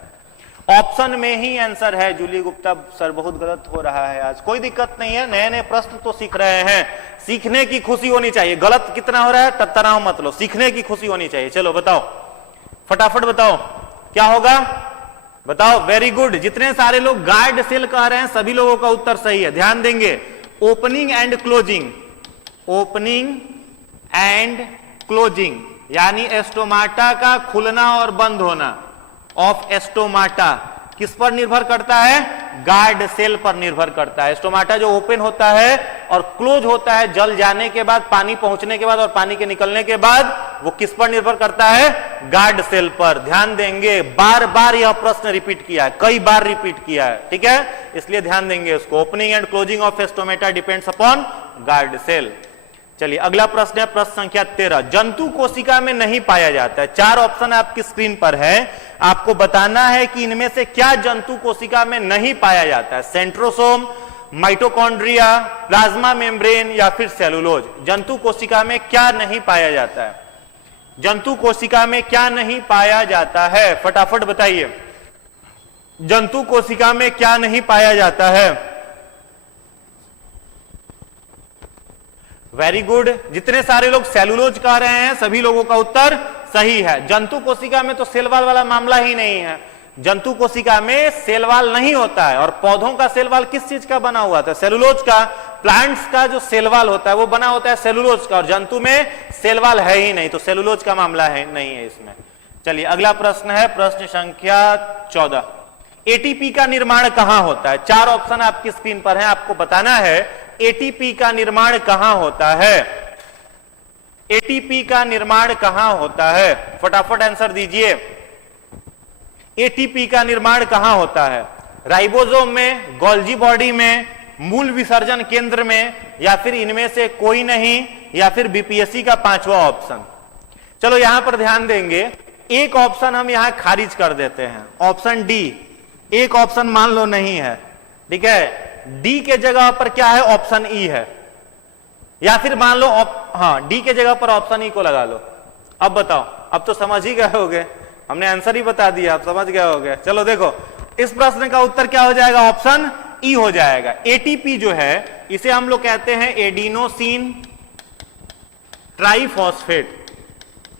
ऑप्शन में ही आंसर है। जूली गुप्ता सर बहुत गलत हो रहा है आज, कोई दिक्कत नहीं है, नए नए प्रश्न तो सीख रहे हैं, सीखने की खुशी होनी चाहिए। गलत कितना हो रहा है तनाव मत लो, सीखने की खुशी होनी चाहिए। चलो बताओ, फटाफट बताओ क्या होगा, बताओ। वेरी गुड, जितने सारे लोग गार्ड सेल कह रहे हैं सभी लोगों का उत्तर सही है। ध्यान देंगे, opening and closing, opening and closing यानी एस्टोमाटा का खुलना और बंद होना, ऑफ एस्टोमाटा, किस पर निर्भर करता है? गार्ड सेल पर निर्भर करता है। स्टोमाटा जो ओपन होता है और क्लोज होता है जल जाने के बाद, पानी पहुंचने के बाद और पानी के निकलने के बाद, वो किस पर निर्भर करता है? गार्ड सेल पर। ध्यान देंगे, बार बार यह प्रश्न रिपीट किया है, कई बार रिपीट किया है, ठीक है, इसलिए ध्यान देंगे इसको। Opening and closing of stomata depends upon guard cell. चलिए अगला प्रश्न है प्रश्न संख्या 13। जंतु कोशिका में नहीं पाया जाता है। 4 ऑप्शन आपकी स्क्रीन पर है, आपको बताना है कि इनमें से क्या जंतु कोशिका में नहीं पाया जाता है। सेंट्रोसोम, माइटोकॉन्ड्रिया, प्लाज्मा मेम्ब्रेन या फिर सेलुलोज। जंतु कोशिका में क्या नहीं पाया जाता है? जंतु कोशिका में क्या नहीं पाया जाता है? फटाफट बताइए, जंतु कोशिका में क्या नहीं पाया जाता है? वेरी गुड, जितने सारे लोग सेलुलोज कह रहे हैं सभी लोगों का उत्तर सही है। जंतु कोशिका में तो सेल वाल वाला मामला ही नहीं है। जंतु कोशिका में सेल वाल नहीं होता है। और पौधों का सेल वाल किस चीज का बना हुआ था? सेलुलोज का। प्लांट्स का जो सेल वाल होता है वो बना होता है सेलुलोज का, और जंतु में सेल वाल है ही नहीं, तो सेलुलोज का मामला है नहीं है इसमें। चलिए अगला प्रश्न है प्रश्न संख्या 14। एटीपी का निर्माण कहां होता है? 4 ऑप्शन आपकी स्क्रीन पर है, आपको बताना है एटीपी का निर्माण कहां होता है? एटीपी का निर्माण कहां होता है? फटाफट आंसर दीजिए। एटीपी का निर्माण कहां होता है? राइबोसोम में, गोल्जी बॉडी में, मूल विसर्जन केंद्र में, या फिर इनमें से कोई नहीं, या फिर बीपीएससी का 5वां ऑप्शन? चलो यहां पर ध्यान देंगे, एक ऑप्शन हम यहां खारिज कर देते हैं, ऑप्शन डी। एक ऑप्शन मान लो नहीं है, ठीक है, डी के जगह पर क्या है? ऑप्शन ई है। या फिर मान लो हाँ, डी के जगह पर ऑप्शन ई को लगा लो। अब बताओ, अब तो समझ ही गए होगे, हमने आंसर ही बता दिया, आप समझ गए होगे। चलो देखो, इस प्रश्न का उत्तर क्या हो जाएगा? ऑप्शन ई हो जाएगा। एटीपी जो है इसे हम लोग कहते हैं एडिनोसिन ट्राइफॉस्फेट।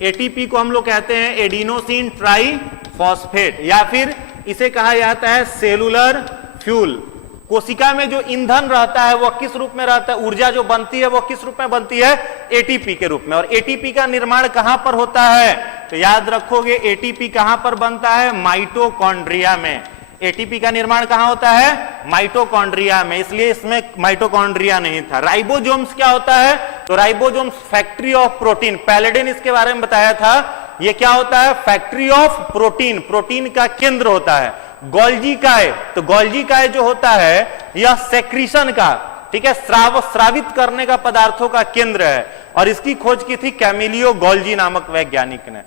एटीपी को हम लोग कहते हैं एडिनोसिन ट्राइफॉस्फेट, या फिर इसे कहा जाता है सेलुलर फ्यूल। कोशिका में जो ईंधन रहता है वो किस रूप में रहता है? ऊर्जा जो बनती है वो किस रूप में बनती है? एटीपी के रूप में। और एटीपी का निर्माण कहां पर होता है? तो याद रखोगे, एटीपी कहां पर बनता है? माइटोकॉन्ड्रिया में। एटीपी का निर्माण कहां होता है? माइटोकॉन्ड्रिया में, इसलिए इसमें माइटोकॉन्ड्रिया नहीं था। राइबोसोम्स क्या होता है? तो राइबोसोम्स फैक्ट्री ऑफ प्रोटीन, पहले दिन इसके बारे में बताया था, ये क्या होता है? फैक्ट्री ऑफ प्रोटीन, प्रोटीन का केंद्र होता है। गोल्जी काय, तो गोल्जी काय जो होता है यह सेक्रीशन का, ठीक है, स्रावित करने का पदार्थों का केंद्र है, और इसकी खोज की थी कैमिलियो गोल्जी नामक वैज्ञानिक ने।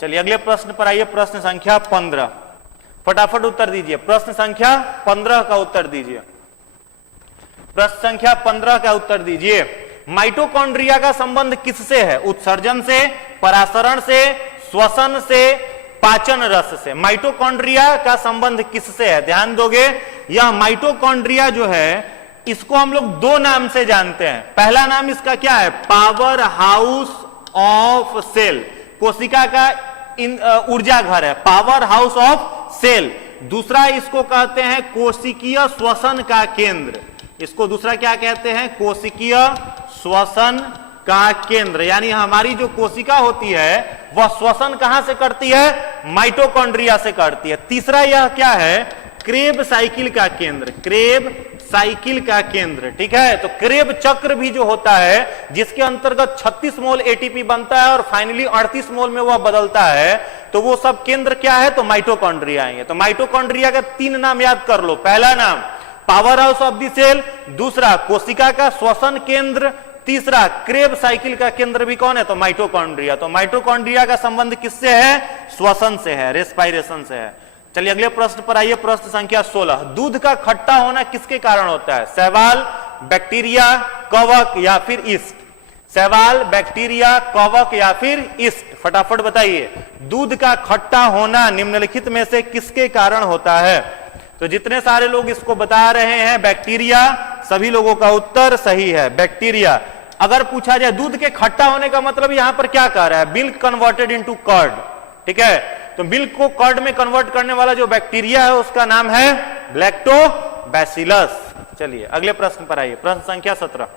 चलिए अगले प्रश्न पर आइए, प्रश्न संख्या 15। फटाफट उत्तर दीजिए, प्रश्न संख्या 15 का उत्तर दीजिए। प्रश्न संख्या 15 का उत्तर दीजिए। माइटोकॉन्ड्रिया का संबंध किससे है? उत्सर्जन से, परासरण से, श्वसन से, पाचन रस से। माइटोकॉन्ड्रिया का संबंध किससे है? ध्यान दोगे, यह माइटोकॉन्ड्रिया जो है इसको हम लोग 2 नाम से जानते हैं। पहला नाम इसका क्या है? पावर हाउस ऑफ सेल, कोशिका का ऊर्जा घर है, पावर हाउस ऑफ सेल। दूसरा इसको कहते हैं कोशिकीय श्वसन का केंद्र। इसको दूसरा क्या कहते हैं? कोशिकीय श्वसन का केंद्र। यानी हमारी जो कोशिका होती है वह श्वसन कहां से करती है? माइटोकॉन्ड्रिया से करती है। तीसरा यह क्या है? क्रेब साइकिल का केंद्र, क्रेब साइकिल का केंद्र, ठीक है। तो क्रेब चक्र भी जो होता है जिसके अंतर्गत 36 मोल एटीपी बनता है और फाइनली 38 मोल में वह बदलता है, तो वो सब केंद्र क्या है? तो माइटोकॉन्ड्रिया है। तो माइटोकॉन्ड्रिया का 3 नाम याद कर लो। पहला नाम power house of the cell, दूसरा कोशिका का श्वसन केंद्र, तीसरा क्रेब साइकिल का केंद्र भी कौन है? तो माइटोकॉन्ड्रिया। तो माइटोकॉन्ड्रिया का संबंध किससे है? श्वसन से है, रेस्पायरेशन से है। चलिए अगले प्रश्न पर आइए, प्रश्न संख्या 16। दूध का खट्टा होना किसके कारण होता है? शैवाल, बैक्टीरिया, कवक या फिर ईस्ट? शैवाल, बैक्टीरिया, कवक या फिर ईस्ट? फटाफट बताइए, दूध का खट्टा होना निम्नलिखित में से किसके कारण होता है? तो जितने सारे लोग इसको बता रहे हैं बैक्टीरिया, सभी लोगों का उत्तर सही है, बैक्टीरिया। अगर पूछा जाए दूध के खट्टा होने का मतलब यहां पर क्या कह रहा है? मिल्क कन्वर्टेड इनटू कर्ड, ठीक है। तो मिल्क को कर्ड में कन्वर्ट करने वाला जो बैक्टीरिया है उसका नाम है लैक्टोबैसिलस। चलिए अगले प्रश्न पर आइए, प्रश्न संख्या 17।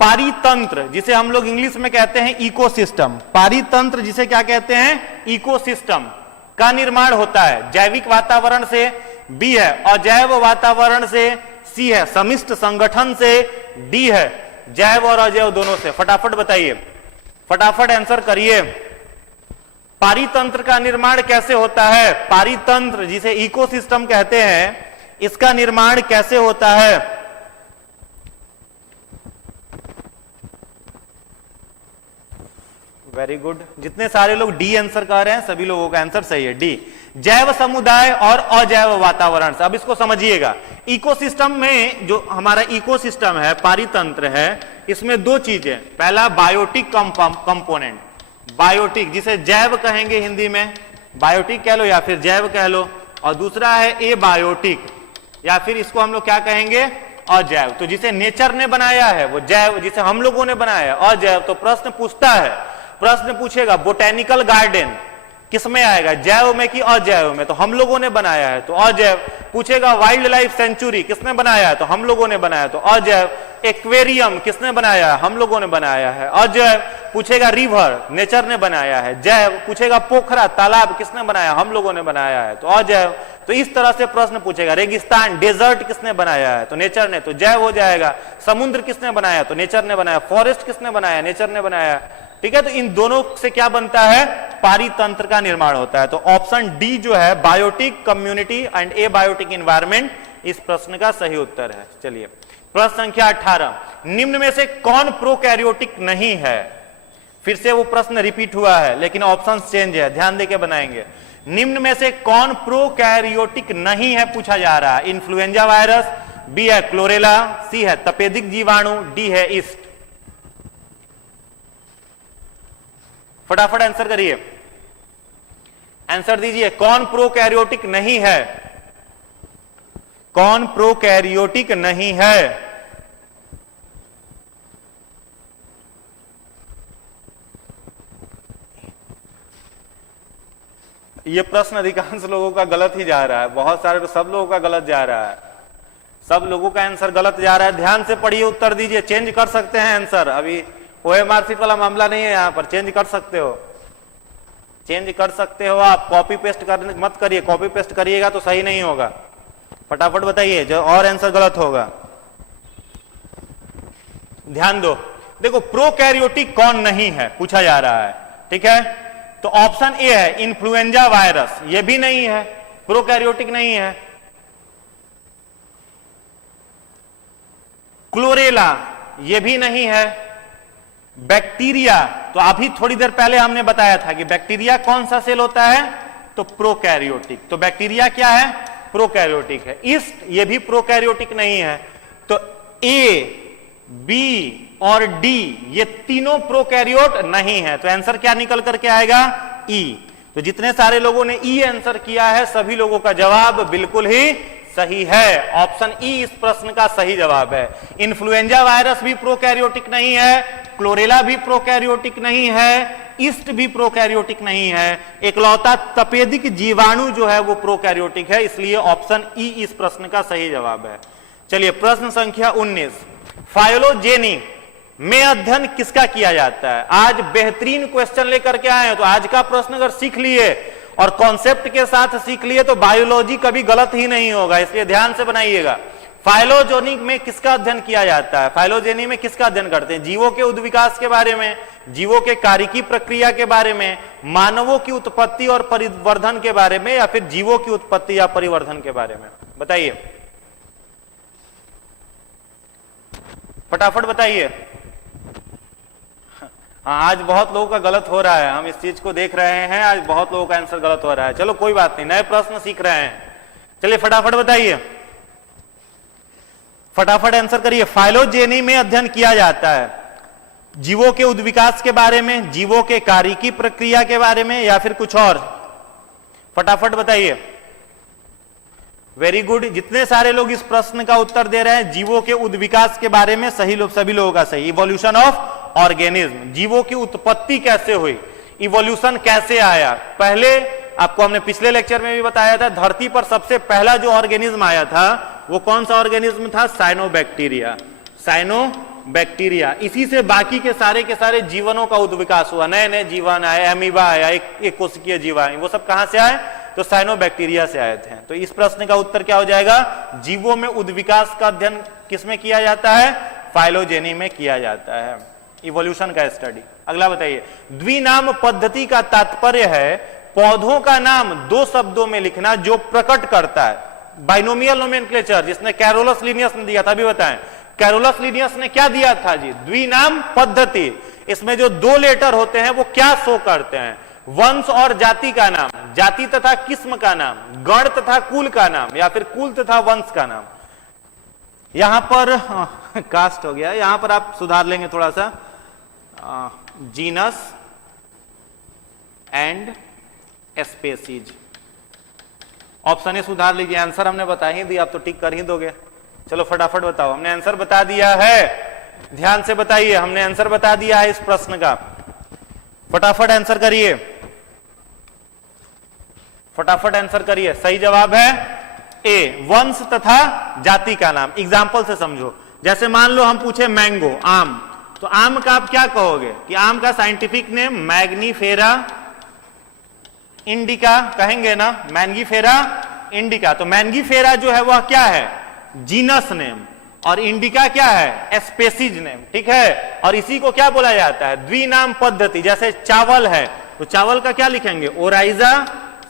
पारितंत्र, जिसे हम लोग इंग्लिश में कहते हैं इकोसिस्टम, पारितंत्र जिसे क्या कहते हैं? इकोसिस्टम। का निर्माण होता है? जैविक वातावरण से, बी है अजैव वातावरण से, सी है समिष्ट संगठन से, डी है जैव और अजैव दोनों से। फटाफट बताइए, फटाफट आंसर करिए। पारितंत्र का निर्माण कैसे होता है? पारितंत्र जिसे इकोसिस्टम कहते हैं, इसका निर्माण कैसे होता है? वेरी गुड, जितने सारे लोग डी आंसर कर रहे हैं सभी लोगों का आंसर सही है, डी। जैव समुदाय और अजैव वातावरण से। अब इसको समझिएगा, इकोसिस्टम में जो हमारा इकोसिस्टम है, पारितंत्र है, इसमें दो चीजें, पहला बायोटिक कंपोनेंट, बायोटिक जिसे जैव कहेंगे हिंदी में, बायोटिक कह लो या फिर जैव कह लो, और दूसरा है ए बायोटिक या फिर इसको हम लोग क्या कहेंगे? अजैव। तो जिसे नेचर ने बनाया है वो जैव, जिसे हम लोगों ने बनाया है अजैव। तो प्रश्न पूछता है, प्रश्न पूछेगा बोटेनिकल गार्डन किसमें आएगा, जैव में कि अजैव में? तो हम लोगों ने बनाया है तो अजैव। पूछेगा वाइल्ड लाइफ सेंचुरी किसने बनाया है? तो हम लोगों ने बनाया तो अजैव। एक्वेरियम किसने बनाया है? हम लोगों ने बनाया है, अजैव। पूछेगा रिवर नेचर ने बनाया है, जैव। पूछेगा पोखरा तालाब किसने बनाया? हम लोगों ने बनाया है तो अजैव। तो इस तरह से प्रश्न पूछेगा। रेगिस्तान डेजर्ट किसने बनाया है? तो नेचर ने, तो जैव हो जाएगा। समुद्र किसने बनाया? तो नेचर ने बनाया। फॉरेस्ट किसने बनाया? नेचर ने बनाया। ठीक है, तो इन दोनों से क्या बनता है? पारितंत्र का निर्माण होता है। तो ऑप्शन डी जो है biotic community and abiotic environment, इस प्रश्न का सही उत्तर है। चलिए प्रश्न संख्या 18, निम्न में से कौन प्रोकैरियोटिक नहीं है? फिर से वो प्रश्न रिपीट हुआ है लेकिन ऑप्शन चेंज है, ध्यान देके बनाएंगे। निम्न में से कौन प्रोकैरियोटिक नहीं है पूछा जा रहा है। इन्फ्लुएंजा वायरस, बी है क्लोरेला, सी है तपेदिक जीवाणु, डी है ईस्ट। फटाफट आंसर करिए, आंसर दीजिए। कौन प्रोकैरियोटिक नहीं है? कौन प्रोकैरियोटिक नहीं है? यह प्रश्न अधिकांश लोगों का गलत ही जा रहा है, बहुत सारे तो सब लोगों का गलत जा रहा है, सब लोगों का आंसर गलत जा रहा है। ध्यान से पढ़िए, उत्तर दीजिए। चेंज कर सकते हैं आंसर, अभी ओएमआर सीट वाला मामला नहीं है, यहां पर चेंज कर सकते हो, चेंज कर सकते हो आप। कॉपी पेस्ट करने मत करिए, कॉपी पेस्ट करिएगा तो सही नहीं होगा। फटाफट बताइए जो और आंसर गलत होगा। ध्यान दो, देखो प्रोकैरियोटिक कौन नहीं है पूछा जा रहा है, ठीक है? तो ऑप्शन ए है इन्फ्लुएंजा वायरस, ये भी नहीं है, प्रोकैरियोटिक नहीं है। क्लोरेला, ये भी नहीं है। बैक्टीरिया, तो अभी थोड़ी देर पहले हमने बताया था कि बैक्टीरिया कौन सा सेल होता है? तो प्रोकैरियोटिक। तो बैक्टीरिया क्या है? प्रोकैरियोटिक है। ईस्ट, ये भी प्रोकैरियोटिक नहीं है। तो ए, बी और डी ये तीनों प्रोकैरियोट नहीं है। तो आंसर क्या निकल करके आएगा? ई। तो जितने सारे लोगों ने ई आंसर किया है सभी लोगों का जवाब बिल्कुल ही सही है। ऑप्शन ई इस प्रश्न का सही जवाब है। इन्फ्लुएंजा वायरस भी प्रोकैरियोटिक नहीं है, क्लोरेला भी प्रोकैरियोटिक नहीं है, ईस्ट भी प्रोकैरियोटिक नहीं है। एकलौता तपेदिक जीवाणु जो है वो प्रोकैरियोटिक है, इसलिए ऑप्शन ई इस प्रश्न का सही जवाब है। चलिए प्रश्न संख्या 19, फाइलोजेनी में अध्ययन किसका किया जाता है? आज बेहतरीन क्वेश्चन लेकर के आए हैं, तो आज का प्रश्न अगर सीख लिए और कॉन्सेप्ट के साथ सीख लिए तो बायोलॉजी कभी गलत ही नहीं होगा, इसलिए ध्यान से बनाइएगा। फाइलोजेनी में किसका अध्ययन किया जाता है? फाइलोजेनी में किसका अध्ययन करते हैं? जीवों के उद्विकास के बारे में, जीवों के कार्यकी प्रक्रिया के बारे में, मानवों की उत्पत्ति और परिवर्धन के बारे में, या फिर जीवों की उत्पत्ति या परिवर्धन के बारे में? बताइए, फटाफट बताइए। हाँ, आज बहुत लोगों का गलत हो रहा है, हम इस चीज को देख रहे हैं, आज बहुत लोगों का आंसर गलत हो रहा है। चलो कोई बात नहीं, नए प्रश्न सीख रहे हैं। चलिए फटाफट बताइए, फटाफट आंसर करिए। फाइलोजेनी में अध्ययन किया जाता है जीवों के उद्विकास के बारे में, जीवों के कार्यकी प्रक्रिया के बारे में, या फिर कुछ और? फटाफट बताइए। वेरी गुड, जितने सारे लोग इस प्रश्न का उत्तर दे रहे हैं जीवों के उद्विकास के बारे में, सही लोग, सभी लोगों का सही। इवोल्यूशन ऑफ ऑर्गेनिज्म, जीवों की उत्पत्ति कैसे हुई, इवोल्यूशन कैसे आया? पहले आपको हमने पिछले लेक्चर में भी बताया था, धरती पर सबसे पहला जो ऑर्गेनिज्म आया था वो कौन सा ऑर्गेनिज्म था? साइनोबैक्टीरिया। Cyanobacteria. इसी से बाकी के सारे जीवनों का उद्विकास हुआ, नए नए जीवन आए, एमीबा आया, एक कोशिकीय जीव आए, वो सब कहां से आए? तो साइनोबैक्टीरिया से आए थे। तो इस प्रश्न का उत्तर क्या हो जाएगा? जीवों में उद्विकास का अध्ययन किसमें किया जाता है? फाइलोजेनी में किया जाता है, इवोल्यूशन का स्टडी। अगला बताइए, द्विनाम पद्धति का तात्पर्य है पौधों का नाम दो शब्दों में लिखना जो प्रकट करता है। बाइनोमियल नोमेनक्लेचर जिसने कैरोलस लिनियस ने दिया था, अभी बताएं कैरोलस लिनियस ने क्या दिया था जी? द्विनाम पद्धति। इसमें जो दो लेटर होते हैं वो क्या शो करते हैं? वंश और जाति का नाम, जाति तथा किस्म का नाम, गण तथा कुल का नाम, या फिर कुल तथा वंश का नाम। यहां पर कास्ट हो गया, यहां पर आप सुधार लेंगे थोड़ा सा, genus and species. Option A सुधार लीजिए, आंसर हमने बता ही दिया, आप तो टिक कर ही दोगे। चलो फटाफट बताओ, हमने आंसर बता दिया है, ध्यान से बताइए, हमने आंसर बता दिया है इस प्रश्न का, फटाफट आंसर करिए, फटाफट आंसर करिए। सही जवाब है ए, वंश तथा जाति का नाम। एग्जाम्पल से समझो, जैसे मान लो हम पूछे मैंगो, आम, तो आम का आप क्या कहोगे कि आम का साइंटिफिक नेम मैग्नीफेरा इंडिका कहेंगे ना, मैंगीफेरा इंडिका। तो मैंगीफेरा जो है वह क्या है? जीनस नेम, और इंडिका क्या है? स्पेसीज नेम, ठीक है। और इसी को क्या बोला जाता है? द्विनाम पद्धति। जैसे चावल है तो चावल का क्या लिखेंगे? ओराइजा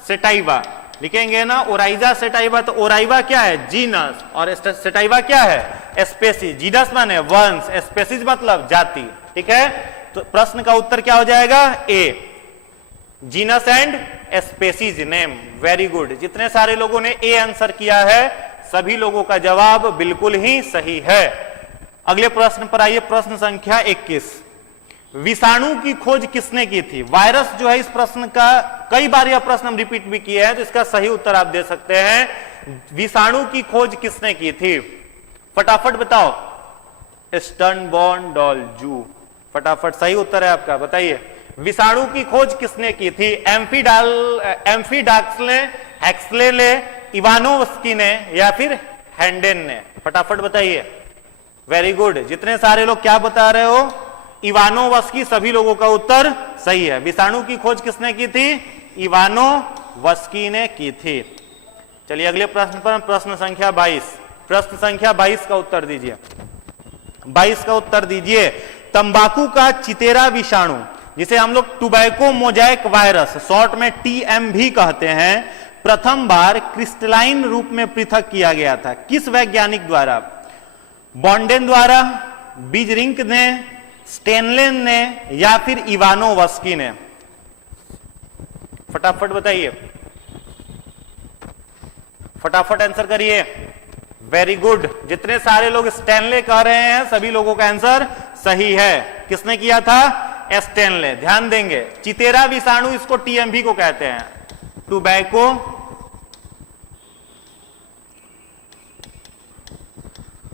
सेटाइवा लिखेंगे ना, ओराइजा सेटाइवा। तो ओराइवा क्या है? जीनस, और सेटाइवा क्या है? स्पेसीज। जीनस माने वंश, स्पेसीज मतलब जाति, ठीक है। तो प्रश्न का उत्तर क्या हो जाएगा? A, genus and species name. Very good, जितने सारे लोगों ने ए आंसर किया है सभी लोगों का जवाब बिल्कुल ही सही है। अगले प्रश्न पर आइए, प्रश्न संख्या 21। विषाणु की खोज किसने की थी? वायरस जो है, इस प्रश्न का कई बार यह प्रश्न हम रिपीट भी किए हैं, तो इसका सही उत्तर आप दे सकते हैं। विषाणु की खोज किसने की थी? फटाफट बताओ। स्टर्नबॉर्न डॉल्जू, फटाफट सही उत्तर है आपका, बताइए। विषाणु की खोज किसने की थी? एम्फीडाक्स ने, हेक्सले ने, इवानोव्स्की ने, या फिर हैंडेन ने? फटाफट बताइए। वेरी गुड, जितने सारे लोग क्या बता रहे हो? इवानोव्स्की। सभी लोगों का उत्तर सही है। विषाणु की खोज किसने की थी? इवानोव्स्की ने की थी। चलिए अगले प्रश्न पर, प्रश्न संख्या 22। प्रश्न संख्या 22 का उत्तर दीजिए, 22 का उत्तर दीजिए। तंबाकू का चितेरा विषाणु, जिसे हम लोग टुबैको मोजाइक वायरस शॉर्ट में TMV कहते हैं, प्रथम बार क्रिस्टलाइन रूप में पृथक किया गया था। किस वैज्ञानिक द्वारा? बॉन्डेन द्वारा, बीजरिंक ने, स्टेनलेन ने, या फिर इवानोव्स्की ने? फटाफट बताइए, फटाफट आंसर करिए। वेरी गुड, जितने सारे लोग स्टेनले कह रहे हैं सभी लोगों का आंसर सही है। किसने किया था? स्टेनले। ध्यान देंगे, चितेरा विषाणु इसको TMV को कहते हैं,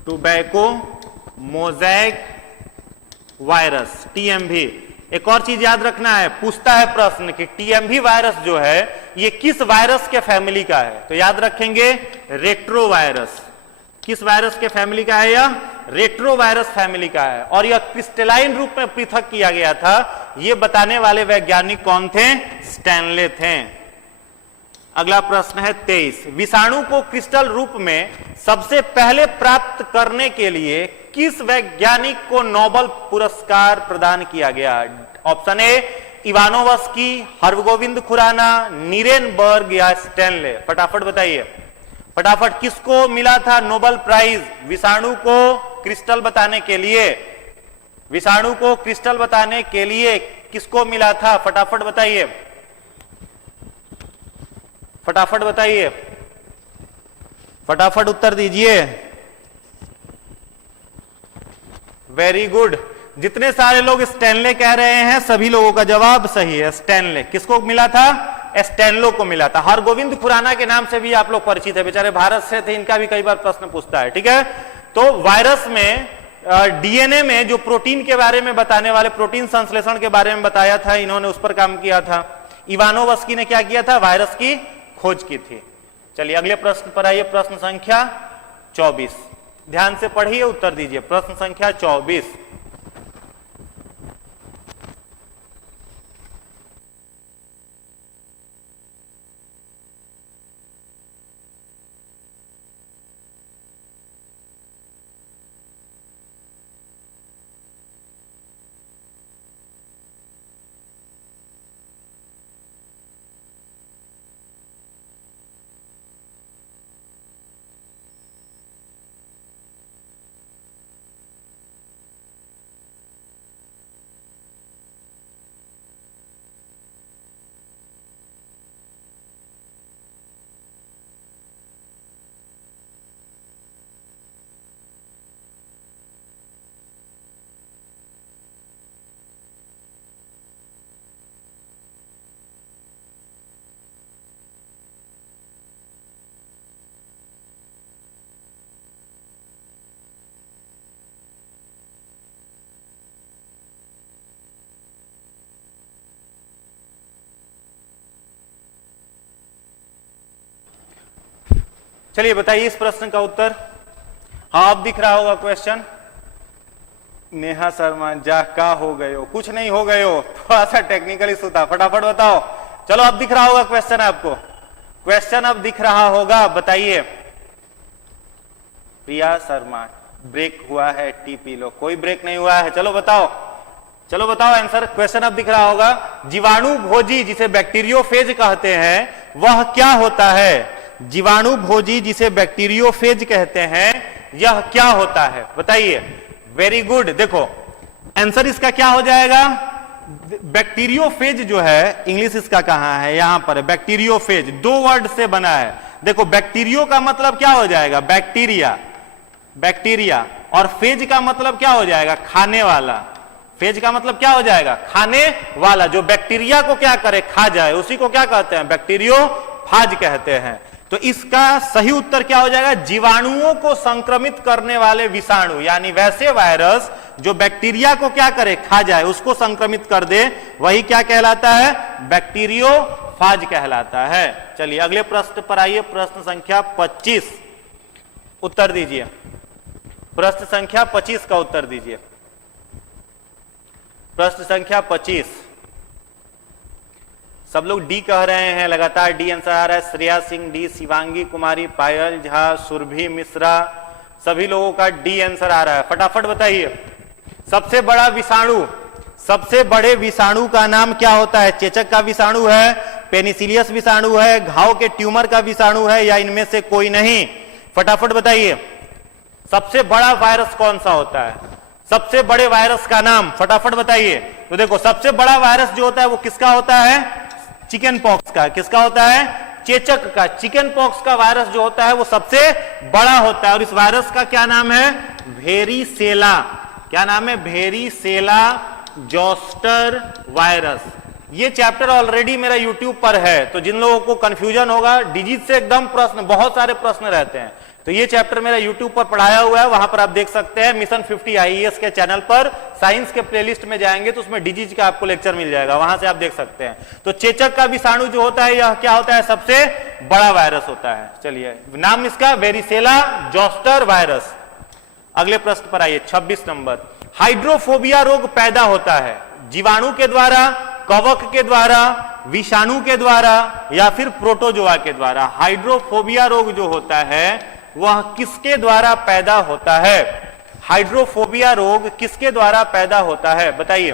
टुबैको मोज़ैक वायरस, TMV। एक और चीज याद रखना है, पूछता है प्रश्न कि TMV वायरस जो है ये किस वायरस के फैमिली का है? तो याद रखेंगे रेट्रो वायरस। किस वायरस के फैमिली का है? यह रेट्रो वायरस फैमिली का है, और यह क्रिस्टलाइन रूप में पृथक किया गया था। यह बताने वाले वैज्ञानिक कौन थे? स्टैनले थे। अगला प्रश्न है 23। विषाणु को क्रिस्टल रूप में सबसे पहले प्राप्त करने के लिए किस वैज्ञानिक को नोबेल पुरस्कार प्रदान किया गया? Option A Ivanovsky, Hargobind Khorana, Nirenberg या स्टैनले? फटाफट बताइए, फटाफट। किसको मिला था नोबेल प्राइज विषाणु को क्रिस्टल बताने के लिए? विषाणु को क्रिस्टल बताने के लिए किसको मिला था? फटाफट बताइए, फटाफट बताइए, फटाफट उत्तर दीजिए। वेरी गुड, जितने सारे लोग स्टैनले कह रहे हैं सभी लोगों का जवाब सही है। स्टैनले। किसको मिला था? स्टैनलो को मिला था। हरगोविंद खुराना के नाम से भी आप लोग परिचित है, बेचारे भारत से थे, इनका भी कई बार प्रश्न पूछता है, ठीक है। तो वायरस में DNA में जो प्रोटीन के बारे में बताने वाले, प्रोटीन संश्लेषण के बारे में बताया था, इन्होंने उस पर काम किया था। इवानोव्स्की ने क्या किया था? वायरस की खोज की थी। चलिए अगले प्रश्न पर आइए, प्रश्न संख्या 24। ध्यान से पढ़िए, उत्तर दीजिए। प्रश्न संख्या 24। चलिए बताइए इस प्रश्न का उत्तर। हाँ, अब दिख रहा होगा क्वेश्चन। नेहा शर्मा, जा का हो गए हो? कुछ नहीं हो गए हो, थोड़ा सा टेक्निकल इशू था। फटाफट बताओ। चलो अब दिख रहा होगा क्वेश्चन आपको। क्वेश्चन अब दिख रहा होगा, बताइए। प्रिया शर्मा, ब्रेक हुआ है, टी पी लो। कोई ब्रेक नहीं हुआ है, चलो बताओ। चलो बताओ आंसर। क्वेश्चन अब दिख रहा होगा। जीवाणु भोजी जिसे बैक्टीरियोफेज कहते हैं वह क्या होता है? जीवाणु भोजी जिसे बैक्टीरियोफेज कहते हैं यह क्या होता है? बताइए। Very good. देखो आंसर इसका क्या हो जाएगा? बैक्टीरियोफेज जो है, इंग्लिश इसका कहां है? यहां पर है। बैक्टीरियोफेज 2 वर्ड से बना है। देखो बैक्टीरियो का मतलब क्या हो जाएगा? Bacteria, bacteria. और फेज का मतलब क्या हो जाएगा? खाने वाला। फेज का मतलब क्या हो जाएगा? खाने वाला। जो बैक्टीरिया को क्या करे? खा जाए, उसी को क्या कहते हैं? बैक्टीरियोफाज कहते हैं। तो इसका सही उत्तर क्या हो जाएगा? जीवाणुओं को संक्रमित करने वाले विषाणु, यानी वैसे वायरस जो बैक्टीरिया को क्या करे? खा जाए, उसको संक्रमित कर दे, वही क्या कहलाता है? बैक्टीरियोफाज कहलाता है। चलिए अगले प्रश्न पर आइए। प्रश्न संख्या 25, उत्तर दीजिए। प्रश्न संख्या 25 का उत्तर दीजिए। प्रश्न संख्या 25। सब लोग डी कह रहे हैं, लगातार डी आंसर आ रहा है। श्रेया सिंह डी, शिवांगी कुमारी, पायल झा, सुरभि मिश्रा, सभी लोगों का डी आंसर आ रहा है। फटाफट बताइए। सबसे बड़ा विषाणु, सबसे बड़े विषाणु का नाम क्या होता है? चेचक का विषाणु है, पेनिसिलियस विषाणु है, घाव के ट्यूमर का विषाणु है, या इनमें से कोई नहीं? फटाफट बताइए। सबसे बड़ा वायरस कौन सा होता है? सबसे बड़े वायरस का नाम फटाफट बताइए। तो देखो सबसे बड़ा वायरस जो होता है वो किसका होता है? चिकन पॉक्स का। किसका होता है? चेचक का। चिकन पॉक्स का वायरस जो होता है वो सबसे बड़ा होता है। और इस वायरस का क्या नाम है? वेरिसेला। क्या नाम है? Varicella zoster virus. ये चैप्टर ऑलरेडी मेरा यूट्यूब पर है, तो जिन लोगों को कंफ्यूजन होगा, डिजीज से एकदम प्रश्न, बहुत सारे प्रश्न रहते हैं, तो ये चैप्टर मेरा यूट्यूब पर पढ़ाया हुआ है, वहां पर आप देख सकते हैं। मिशन 50 आईएएस के चैनल पर साइंस के प्लेलिस्ट में जाएंगे तो उसमें डिजीज का आपको लेक्चर मिल जाएगा, वहां से आप देख सकते हैं। तो चेचक का विषाणु जो होता है यह क्या होता है? सबसे बड़ा वायरस होता है। चलिए नाम इसका वेरिसेला जोस्टर वायरस। अगले प्रश्न पर आइए, 26 नंबर। हाइड्रोफोबिया रोग पैदा होता है जीवाणु के द्वारा, कवक के द्वारा, विषाणु के द्वारा, या फिर प्रोटोजोआ के द्वारा? हाइड्रोफोबिया रोग जो होता है वह किसके द्वारा पैदा होता है? हाइड्रोफोबिया रोग किसके द्वारा पैदा होता है? बताइए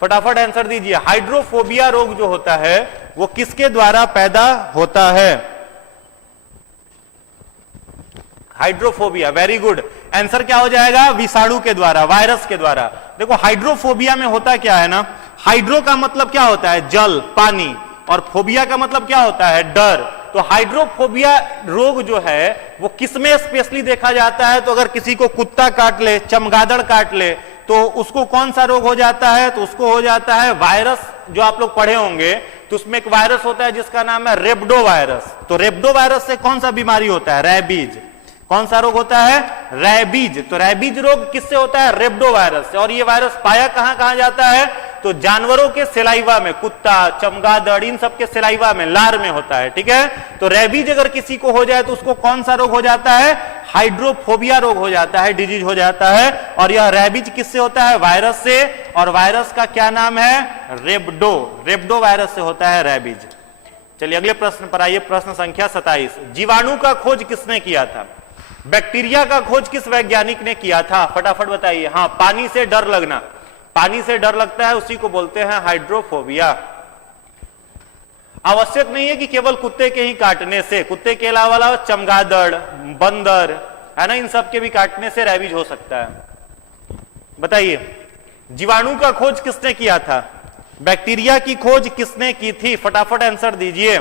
फटाफट आंसर दीजिए। हाइड्रोफोबिया रोग जो होता है वो किसके द्वारा पैदा होता है? Hydrophobia, very good. आंसर क्या हो जाएगा? विषाणु के द्वारा, वायरस के द्वारा। देखो हाइड्रोफोबिया में होता क्या है ना, हाइड्रो का मतलब क्या होता है? जल, पानी, और फोबिया का मतलब क्या होता है? डर। तो हाइड्रोफोबिया रोग जो है वो किसमें स्पेशली देखा जाता है? तो अगर किसी को कुत्ता काट ले, चमगादड़ काट ले, तो उसको कौन सा रोग हो जाता है? तो उसको हो जाता है वायरस। जो आप लोग पढ़े होंगे तो उसमें एक वायरस होता है जिसका नाम है रेब्डो वायरस। तो रेब्डो वायरस से कौन सा बीमारी होता है? रैबीज। कौन सा रोग होता है? रैबीज। तो रैबीज रोग किससे होता है? रेब्डो वायरस से। और ये वायरस पाया कहां कहां जाता है? तो जानवरों के सेलाइवा में, कुत्ता, चमगादड़, इन सब के सेलाइवा में, लार में होता है, ठीक है। तो रेबीज अगर किसी को हो जाए तो उसको कौन सा रोग हो जाता है? हाइड्रोफोबिया रोग हो जाता है, डिजीज हो जाता है। और यह रेबीज किससे होता है? वायरस से। और वायरस का क्या नाम है? रेबडो। रेबडो वायरस से होता है रेबीज। चलिए अगले प्रश्न पर आइए, प्रश्न संख्या 27। जीवाणु का खोज किसने किया था? बैक्टीरिया का खोज किस वैज्ञानिक ने किया था? फटाफट बताइए। हाँ, पानी से डर लगना, पानी से डर लगता है, उसी को बोलते हैं हाइड्रोफोबिया। आवश्यक नहीं है कि केवल कुत्ते के ही काटने से, कुत्ते के अलावा चमगादड़, बंदर, है ना, इन सब के भी काटने से रेबीज हो सकता है। बताइए, जीवाणु का खोज किसने किया था? बैक्टीरिया की खोज किसने की थी? फटाफट आंसर दीजिए।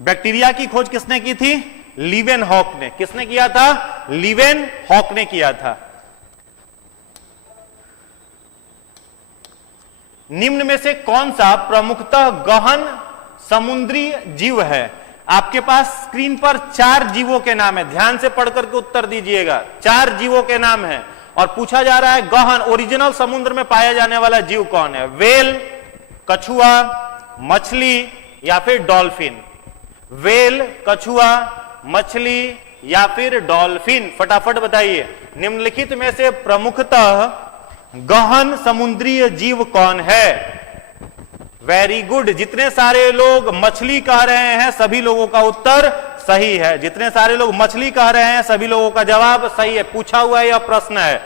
बैक्टीरिया की खोज किसने की थी? लीवेनहॉक ने। किसने किया था? लीवेनहॉक ने किया था। निम्न में से कौन सा प्रमुखतः गहन समुद्री जीव है? आपके पास स्क्रीन पर 4 जीवों के नाम है, ध्यान से पढ़कर के उत्तर दीजिएगा। 4 जीवों के नाम है और पूछा जा रहा है गहन ओरिजिनल समुद्र में पाया जाने वाला जीव कौन है? वेल, कछुआ, मछली या फिर डॉल्फिन? वेल, कछुआ, मछली या फिर डॉल्फिन? फटाफट बताइए। निम्नलिखित में से प्रमुखतः गहन समुद्रीय जीव कौन है? Very good. जितने सारे लोग मछली कह रहे हैं सभी लोगों का उत्तर सही है। जितने सारे लोग मछली कह रहे हैं सभी लोगों का जवाब सही है। पूछा हुआ यह प्रश्न है।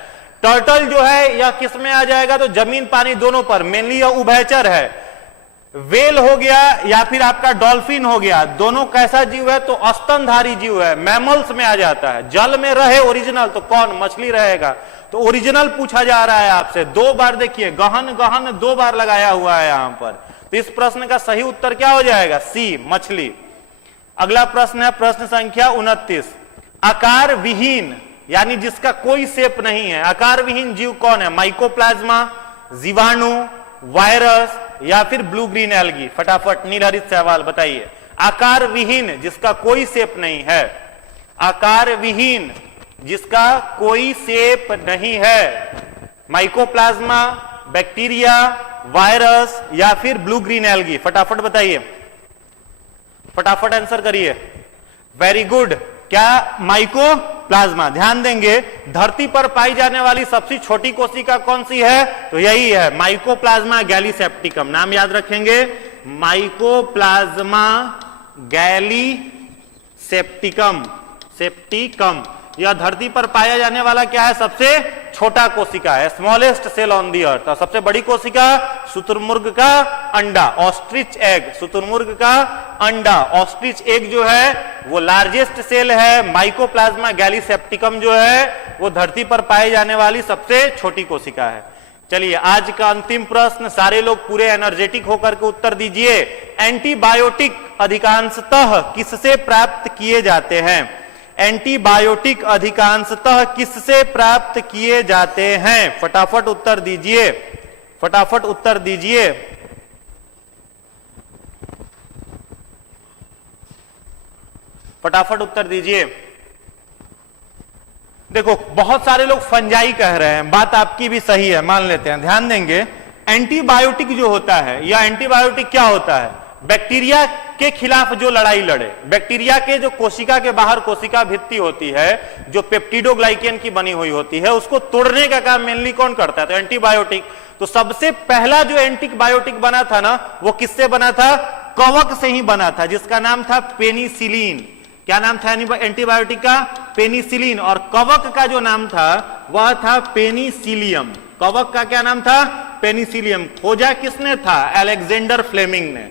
टर्टल जो है यह किस में आ जाएगा? तो जमीन पानी दोनों पर, मेनली यह उभयचर है। वेल हो गया या फिर आपका डॉल्फिन हो गया, दोनों कैसा जीव है? तो स्तनधारी जीव है, मैमल्स में आ जाता है। जल में रहे ओरिजिनल तो कौन? मछली रहेगा। तो ओरिजिनल पूछा जा रहा है आपसे। 2 बार देखिए, गहन गहन 2 बार लगाया हुआ है यहां पर। तो इस प्रश्न का सही उत्तर क्या हो जाएगा? सी, मछली। अगला प्रश्न है प्रश्न संख्या 29। आकार विहीन यानी जिसका कोई शेप नहीं है, आकार विहीन जीव कौन है? माइकोप्लाज्मा, जीवाणु, वायरस या फिर ब्लू ग्रीन एल्गी? फटाफट नीलहरित सहवाल बताइए। आकार विहीन जिसका कोई शेप नहीं है, आकार विहीन जिसका कोई शेप नहीं है, माइकोप्लाज्मा, बैक्टीरिया, वायरस या फिर ब्लू ग्रीन एल्गी? फटाफट बताइए, फटाफट आंसर करिए। Very good. क्या? माइकोप्लाज्मा। ध्यान देंगे, धरती पर पाई जाने वाली सबसे छोटी कोशिका कौन सी है? तो यही है माइकोप्लाज्मा गैलीसेप्टिकम। नाम याद रखेंगे, माइकोप्लाज्मा गैलीसेप्टिकम, सेप्टिकम। यह धरती पर पाया जाने वाला क्या है? सबसे छोटा कोशिका है, स्मॉलेस्ट सेल ऑन दी अर्थ। सबसे बड़ी कोशिका शुतुरमुर्ग का अंडा, ऑस्ट्रिच एग, शुतुरमुर्ग का अंडा। ऑस्ट्रिच एग जो है वो लार्जेस्ट सेल है। माइकोप्लाज्मा गैलीसेप्टिकम जो है वो धरती पर पाई जाने वाली सबसे छोटी कोशिका है। चलिए आज का अंतिम प्रश्न, सारे लोग पूरे एनर्जेटिक होकर के उत्तर दीजिए। एंटीबायोटिक अधिकांशतः किससे प्राप्त किए जाते हैं? एंटीबायोटिक अधिकांशतः किससे प्राप्त किए जाते हैं? फटाफट उत्तर दीजिए, फटाफट उत्तर दीजिए। फटाफट उत्तर दीजिए। देखो बहुत सारे लोग फंजाई कह रहे हैं, बात आपकी भी सही है, मान लेते हैं। ध्यान देंगे, एंटीबायोटिक जो होता है, या एंटीबायोटिक क्या होता है? बैक्टीरिया के खिलाफ जो लड़ाई लड़े। बैक्टीरिया के जो कोशिका के बाहर कोशिका भित्ति होती है, जो पेप्टिडोग्लाइकेन की बनी हुई होती है, उसको तोड़ने का काम मेनली कौन करता है? तो एंटीबायोटिक। तो सबसे पहला जो एंटीबायोटिक बना था ना, वो किससे बना था? कवक से ही बना था, जिसका नाम था पेनिसिलिन। क्या नाम था एंटीबायोटिक का? पेनिसिलिन। और कवक का जो नाम था वह था पेनिसिलियम। कवक का क्या नाम था? पेनिसिलियम। खोजा किसने था? अलेक्जेंडर फ्लेमिंग ने।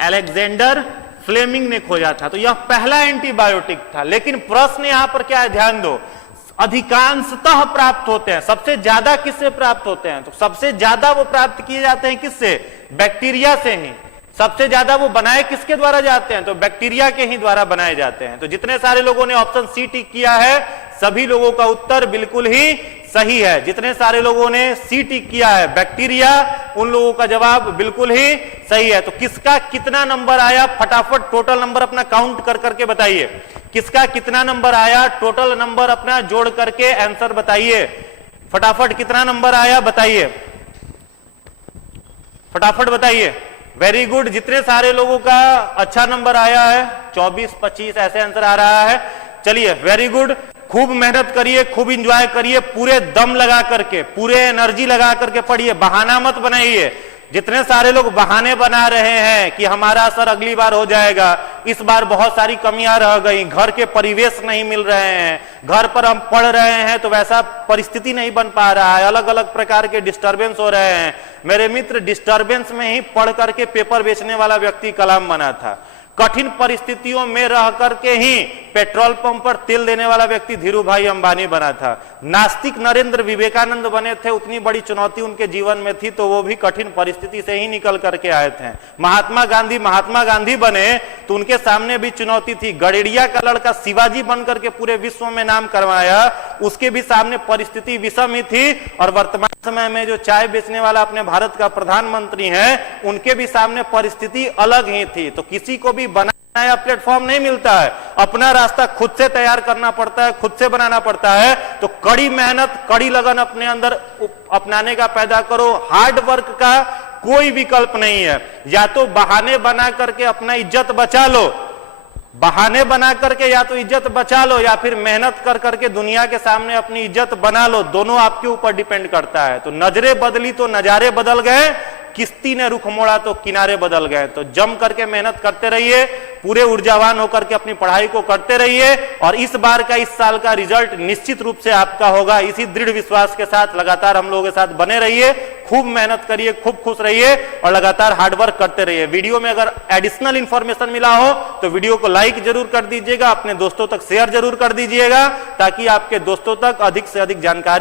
अलेक्जेंडर फ्लेमिंग ने खोजा था। तो यह पहला एंटीबायोटिक था। लेकिन प्रश्न यहां पर क्या है? ध्यान दो, अधिकांशतः प्राप्त होते हैं। सबसे ज्यादा किससे प्राप्त होते हैं? तो सबसे ज्यादा वो प्राप्त किए जाते हैं किससे? बैक्टीरिया से ही। सबसे ज्यादा वो बनाए किसके द्वारा जाते हैं? तो बैक्टीरिया के ही द्वारा बनाए जाते हैं। तो जितने सारे लोगों ने ऑप्शन सी टिक किया है सभी लोगों का उत्तर बिल्कुल ही सही है। जितने सारे लोगों ने सी टिक किया है बैक्टीरिया, उन लोगों का जवाब बिल्कुल ही सही है। तो किसका कितना नंबर आया? फटाफट टोटल नंबर अपना काउंट कर करके बताइए। किसका कितना नंबर आया? टोटल नंबर अपना जोड़ करके आंसर बताइए। फटाफट कितना नंबर आया बताइए, फटाफट बताइए। वेरी गुड, जितने सारे लोगों का अच्छा नंबर आया है 24, 25 ऐसे आंसर आ रहा है। चलिए वेरी गुड, खूब मेहनत करिए, खूब इंजॉय करिए, पूरे दम लगा करके, पूरे एनर्जी लगा करके पढ़िए, बहाना मत बनाइए। जितने सारे लोग बहाने बना रहे हैं कि हमारा असर अगली बार हो जाएगा, इस बार बहुत सारी कमियां रह गई, घर के परिवेश नहीं मिल रहे हैं, घर पर हम पढ़ रहे हैं तो वैसा परिस्थिति नहीं बन पा रहा है, अलग अलग प्रकार के डिस्टरबेंस हो रहे हैं। मेरे मित्र, डिस्टरबेंस में ही पढ़ करके पेपर बेचने वाला व्यक्ति कलाम बना था, कठिन परिस्थितियों में रह करके ही पेट्रोल पंप पर तेल देने वाला व्यक्ति धीरू भाई अंबानी बना था, नास्तिक नरेंद्र विवेकानंद बने थे, उतनी बड़ी चुनौती उनके जीवन में थी तो वो भी कठिन परिस्थिति से ही निकल करके आए थे। महात्मा गांधी बने तो उनके सामने भी चुनौती थी, गडेरिया का लड़का शिवाजी बन करके पूरे विश्व में नाम करवाया, उसके भी सामने परिस्थिति विषम ही थी। और वर्तमान समय में जो चाय बेचने वाला अपने भारत का प्रधानमंत्री है, उनके भी सामने परिस्थिति अलग ही थी। तो किसी को भी बनाया प्लेटफॉर्म नहीं मिलता है, अपना रास्ता खुद से तैयार करना पड़ता है, खुद से बनाना पड़ता है। तो कड़ी मेहनत, कड़ी लगन अपने अंदर अपनाने का पैदा करो, हार्ड वर्क का कोई विकल्प नहीं है। या तो बहाने बना करके अपना इज्जत बचा लो, बहाने बना करके या तो इज्जत बचा लो, या फिर मेहनत कर करके दुनिया के सामने अपनी इज्जत बना लो, दोनों आपके ऊपर डिपेंड करता है। तो नजरें बदली तो नजारे बदल गए, किश्ती ने रुख मोड़ा तो किनारे बदल गए। तो जम करके मेहनत करते रहिए, पूरे ऊर्जावान होकर के अपनी पढ़ाई को करते रहिए, और इस बार का, इस साल का रिजल्ट निश्चित रूप से आपका होगा। इसी दृढ़ विश्वास के साथ लगातार हम लोगों के साथ बने रहिए, खूब मेहनत करिए, खूब खुश रहिए और लगातार हार्डवर्क करते रहिए। वीडियो में अगर एडिशनल इंफॉर्मेशन मिला हो तो वीडियो को लाइक जरूर कर दीजिएगा, अपने दोस्तों तक शेयर जरूर कर दीजिएगा, ताकि आपके दोस्तों तक अधिक से अधिक जानकारी